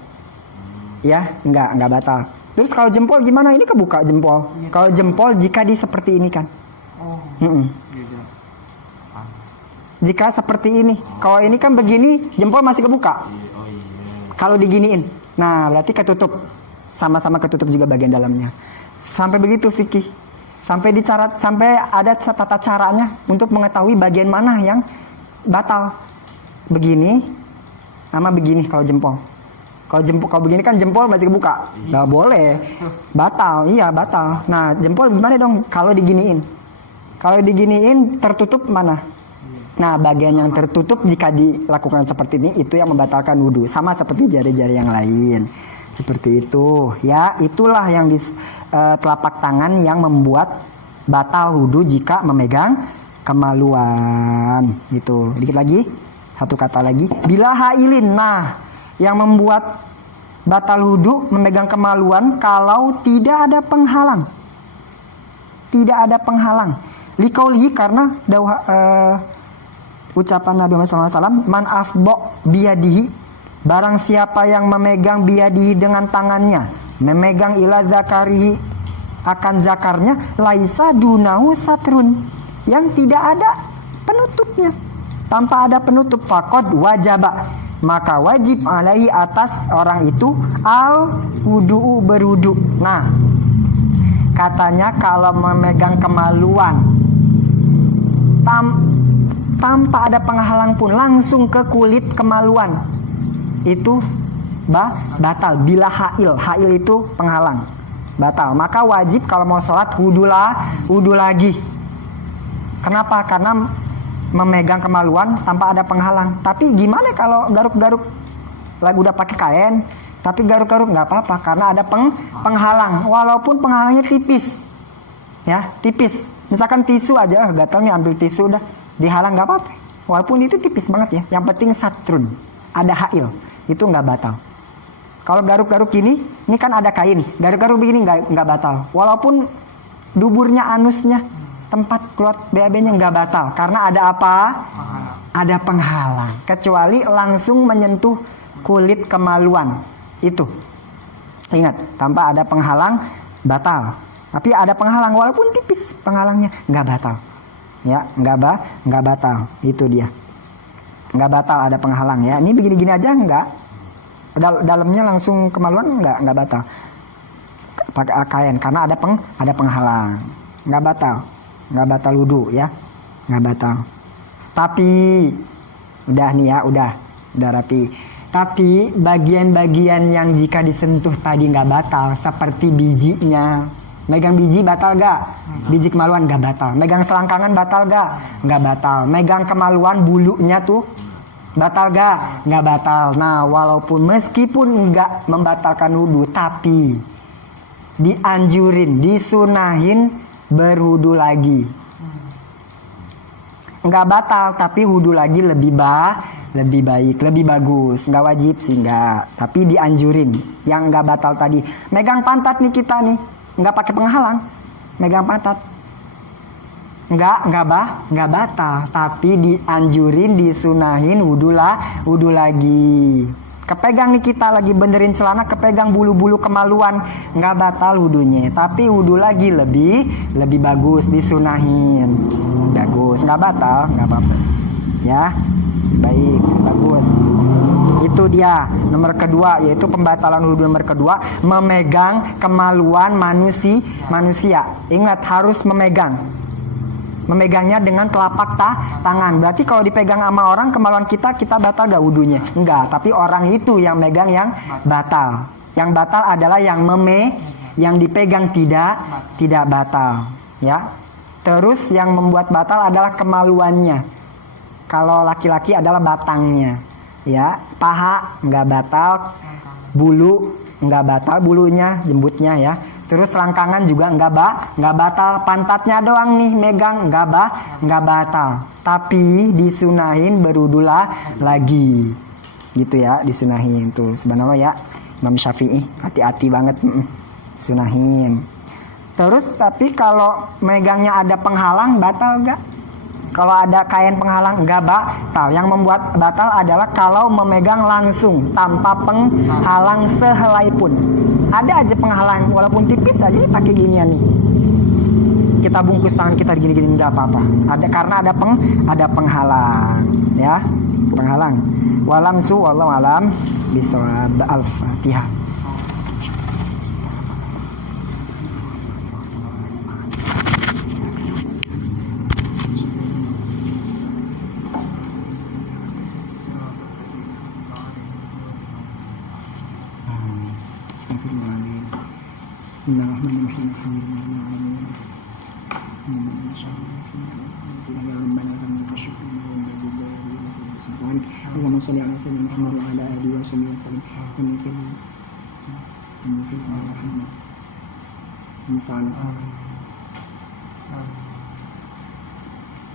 Ya, enggak batal. Terus kalau jempol gimana? Ini kebuka jempol. Kalau jempol jika seperti ini kan. Jika seperti ini. Kalau ini kan begini, jempol masih kebuka. Kalau diginiin. Nah, berarti ketutup. Sama-sama ketutup juga bagian dalamnya. Sampai begitu fikih. Sampai ada tata caranya untuk mengetahui bagian mana yang batal. Begini sama begini kalau jempol. Kalau begini kan jempol masih kebuka. Nggak boleh. Batal. Iya, batal. Nah, jempol gimana dong kalau diginiin? Kalau diginiin tertutup mana? Nah, bagian yang tertutup jika dilakukan seperti ini itu yang membatalkan wudu. Sama seperti jari-jari yang lain. Seperti itu ya, itulah yang di telapak tangan yang membuat batal wudu jika memegang kemaluan. Itu dikit lagi, satu kata lagi, bila hailin. Nah, yang membuat batal wudu memegang kemaluan kalau tidak ada penghalang. Tidak ada penghalang. Liqaulihi, karena ucapan Nabi Muhammad SAW, man afbo biyadihi, barang siapa yang memegang biyadihi dengan tangannya, memegang ila zakarihi, akan zakarnya, laisa dunahu satrun, yang tidak ada penutupnya, tanpa ada penutup, faqad wajaba, maka wajib alaihi, atas orang itu, al wudu'u, berwudu. Nah, katanya kalau memegang kemaluan tanpa ada penghalang pun langsung ke kulit kemaluan, itu batal. Bila hail itu penghalang, batal. Maka wajib kalau mau sholat wudu lagi. Kenapa? Karena memegang kemaluan tanpa ada penghalang. Tapi gimana kalau garuk-garuk, lagi udah pakai kain tapi garuk-garuk, nggak apa-apa karena ada penghalang, walaupun penghalangnya tipis ya, tipis. Misalkan tisu aja, gatalnya ambil tisu udah dihalang, nggak apa-apa, walaupun itu tipis banget ya. Yang penting satrun, ada hail, itu nggak batal. Kalau garuk-garuk gini, ini kan ada kain, garuk-garuk begini nggak batal. Walaupun duburnya, anusnya, tempat keluar BAB-nya nggak batal, karena ada apa? Ada penghalang. Kecuali langsung menyentuh kulit kemaluan, itu ingat, tanpa ada penghalang batal. Tapi ada penghalang, walaupun tipis penghalangnya, nggak batal. Ya, nggak batal. Itu dia, nggak batal ada penghalang ya. Ini begini-gini aja nggak. Dalamnya langsung kemaluan nggak batal. Pakai kain karena ada penghalang, nggak batal wudu ya, nggak batal. Tapi udah nih ya, udah rapi. Tapi bagian-bagian yang jika disentuh tadi nggak batal, seperti bijinya. Megang biji batal gak? Biji kemaluan gak batal. Megang selangkangan batal gak? Nggak batal. Megang kemaluan bulunya tuh batal gak? Nggak batal. Nah, walaupun meskipun nggak membatalkan wudu, tapi dianjurin, disunahin berwudu lagi. Nggak batal, tapi wudu lagi lebih baik, lebih bagus. Nggak wajib sih, nggak. Tapi dianjurin. Yang nggak batal tadi, megang pantat nih kita nih, nggak pakai penghalang, megang pantat, nggak batal, tapi dianjurin, disunahin wudu lagi. Kepegang nih kita lagi benerin celana, kepegang bulu-bulu kemaluan, nggak batal wudunya, tapi wudu lagi lebih bagus, disunahin, bagus, nggak batal, nggak apa-apa, ya, baik, bagus. Itu dia nomor kedua, yaitu pembatalan wudu nomor kedua, memegang kemaluan manusia. Ingat, harus memegangnya dengan telapak tangan. Berarti kalau dipegang sama orang kemaluan kita batal gak wudunya? Enggak, tapi orang itu yang megang yang batal. Yang batal adalah yang dipegang tidak batal, ya. Terus yang membuat batal adalah kemaluannya. Kalau laki-laki adalah batangnya. Ya, paha nggak batal, bulu nggak batal, bulunya, jembutnya ya. Terus selangkangan juga nggak batal, pantatnya doang nih megang nggak batal. Tapi disunahin berwudu lagi, gitu ya, disunahin tuh. Subhanallah ya, Imam Syafi'i hati-hati banget, sunahin. Terus tapi kalau megangnya ada penghalang batal nggak? Kalau ada kain penghalang nggak batal. Yang membuat batal adalah kalau memegang langsung tanpa penghalang sehelai pun. Ada aja penghalang, walaupun tipis aja, nih pakai ginian nih. Kita bungkus tangan kita gini-gini nggak apa-apa. Karena ada penghalang, ya, penghalang. Walamsu wallahu alam bisawab. Al-Fatihah. Bismillahirrahmanirrahim. Allahumma shalli ala sayyidina Muhammad wa ala alihi wa sahbihi wasallam.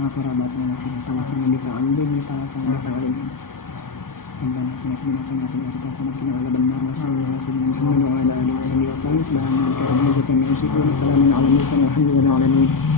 Kerabatnya kita tawasan bika alim tawasan bika alim Rabbana atina fid dunya hasanatan wa qina adzaban nar wa sallallahu alaihi wa sallam wa ala alihi wa sahbihi wa sallam subhanaka rabbika rabbil izzati amma yasifun wa salamun ala al mursalin walhamdulillahi rabbil alamin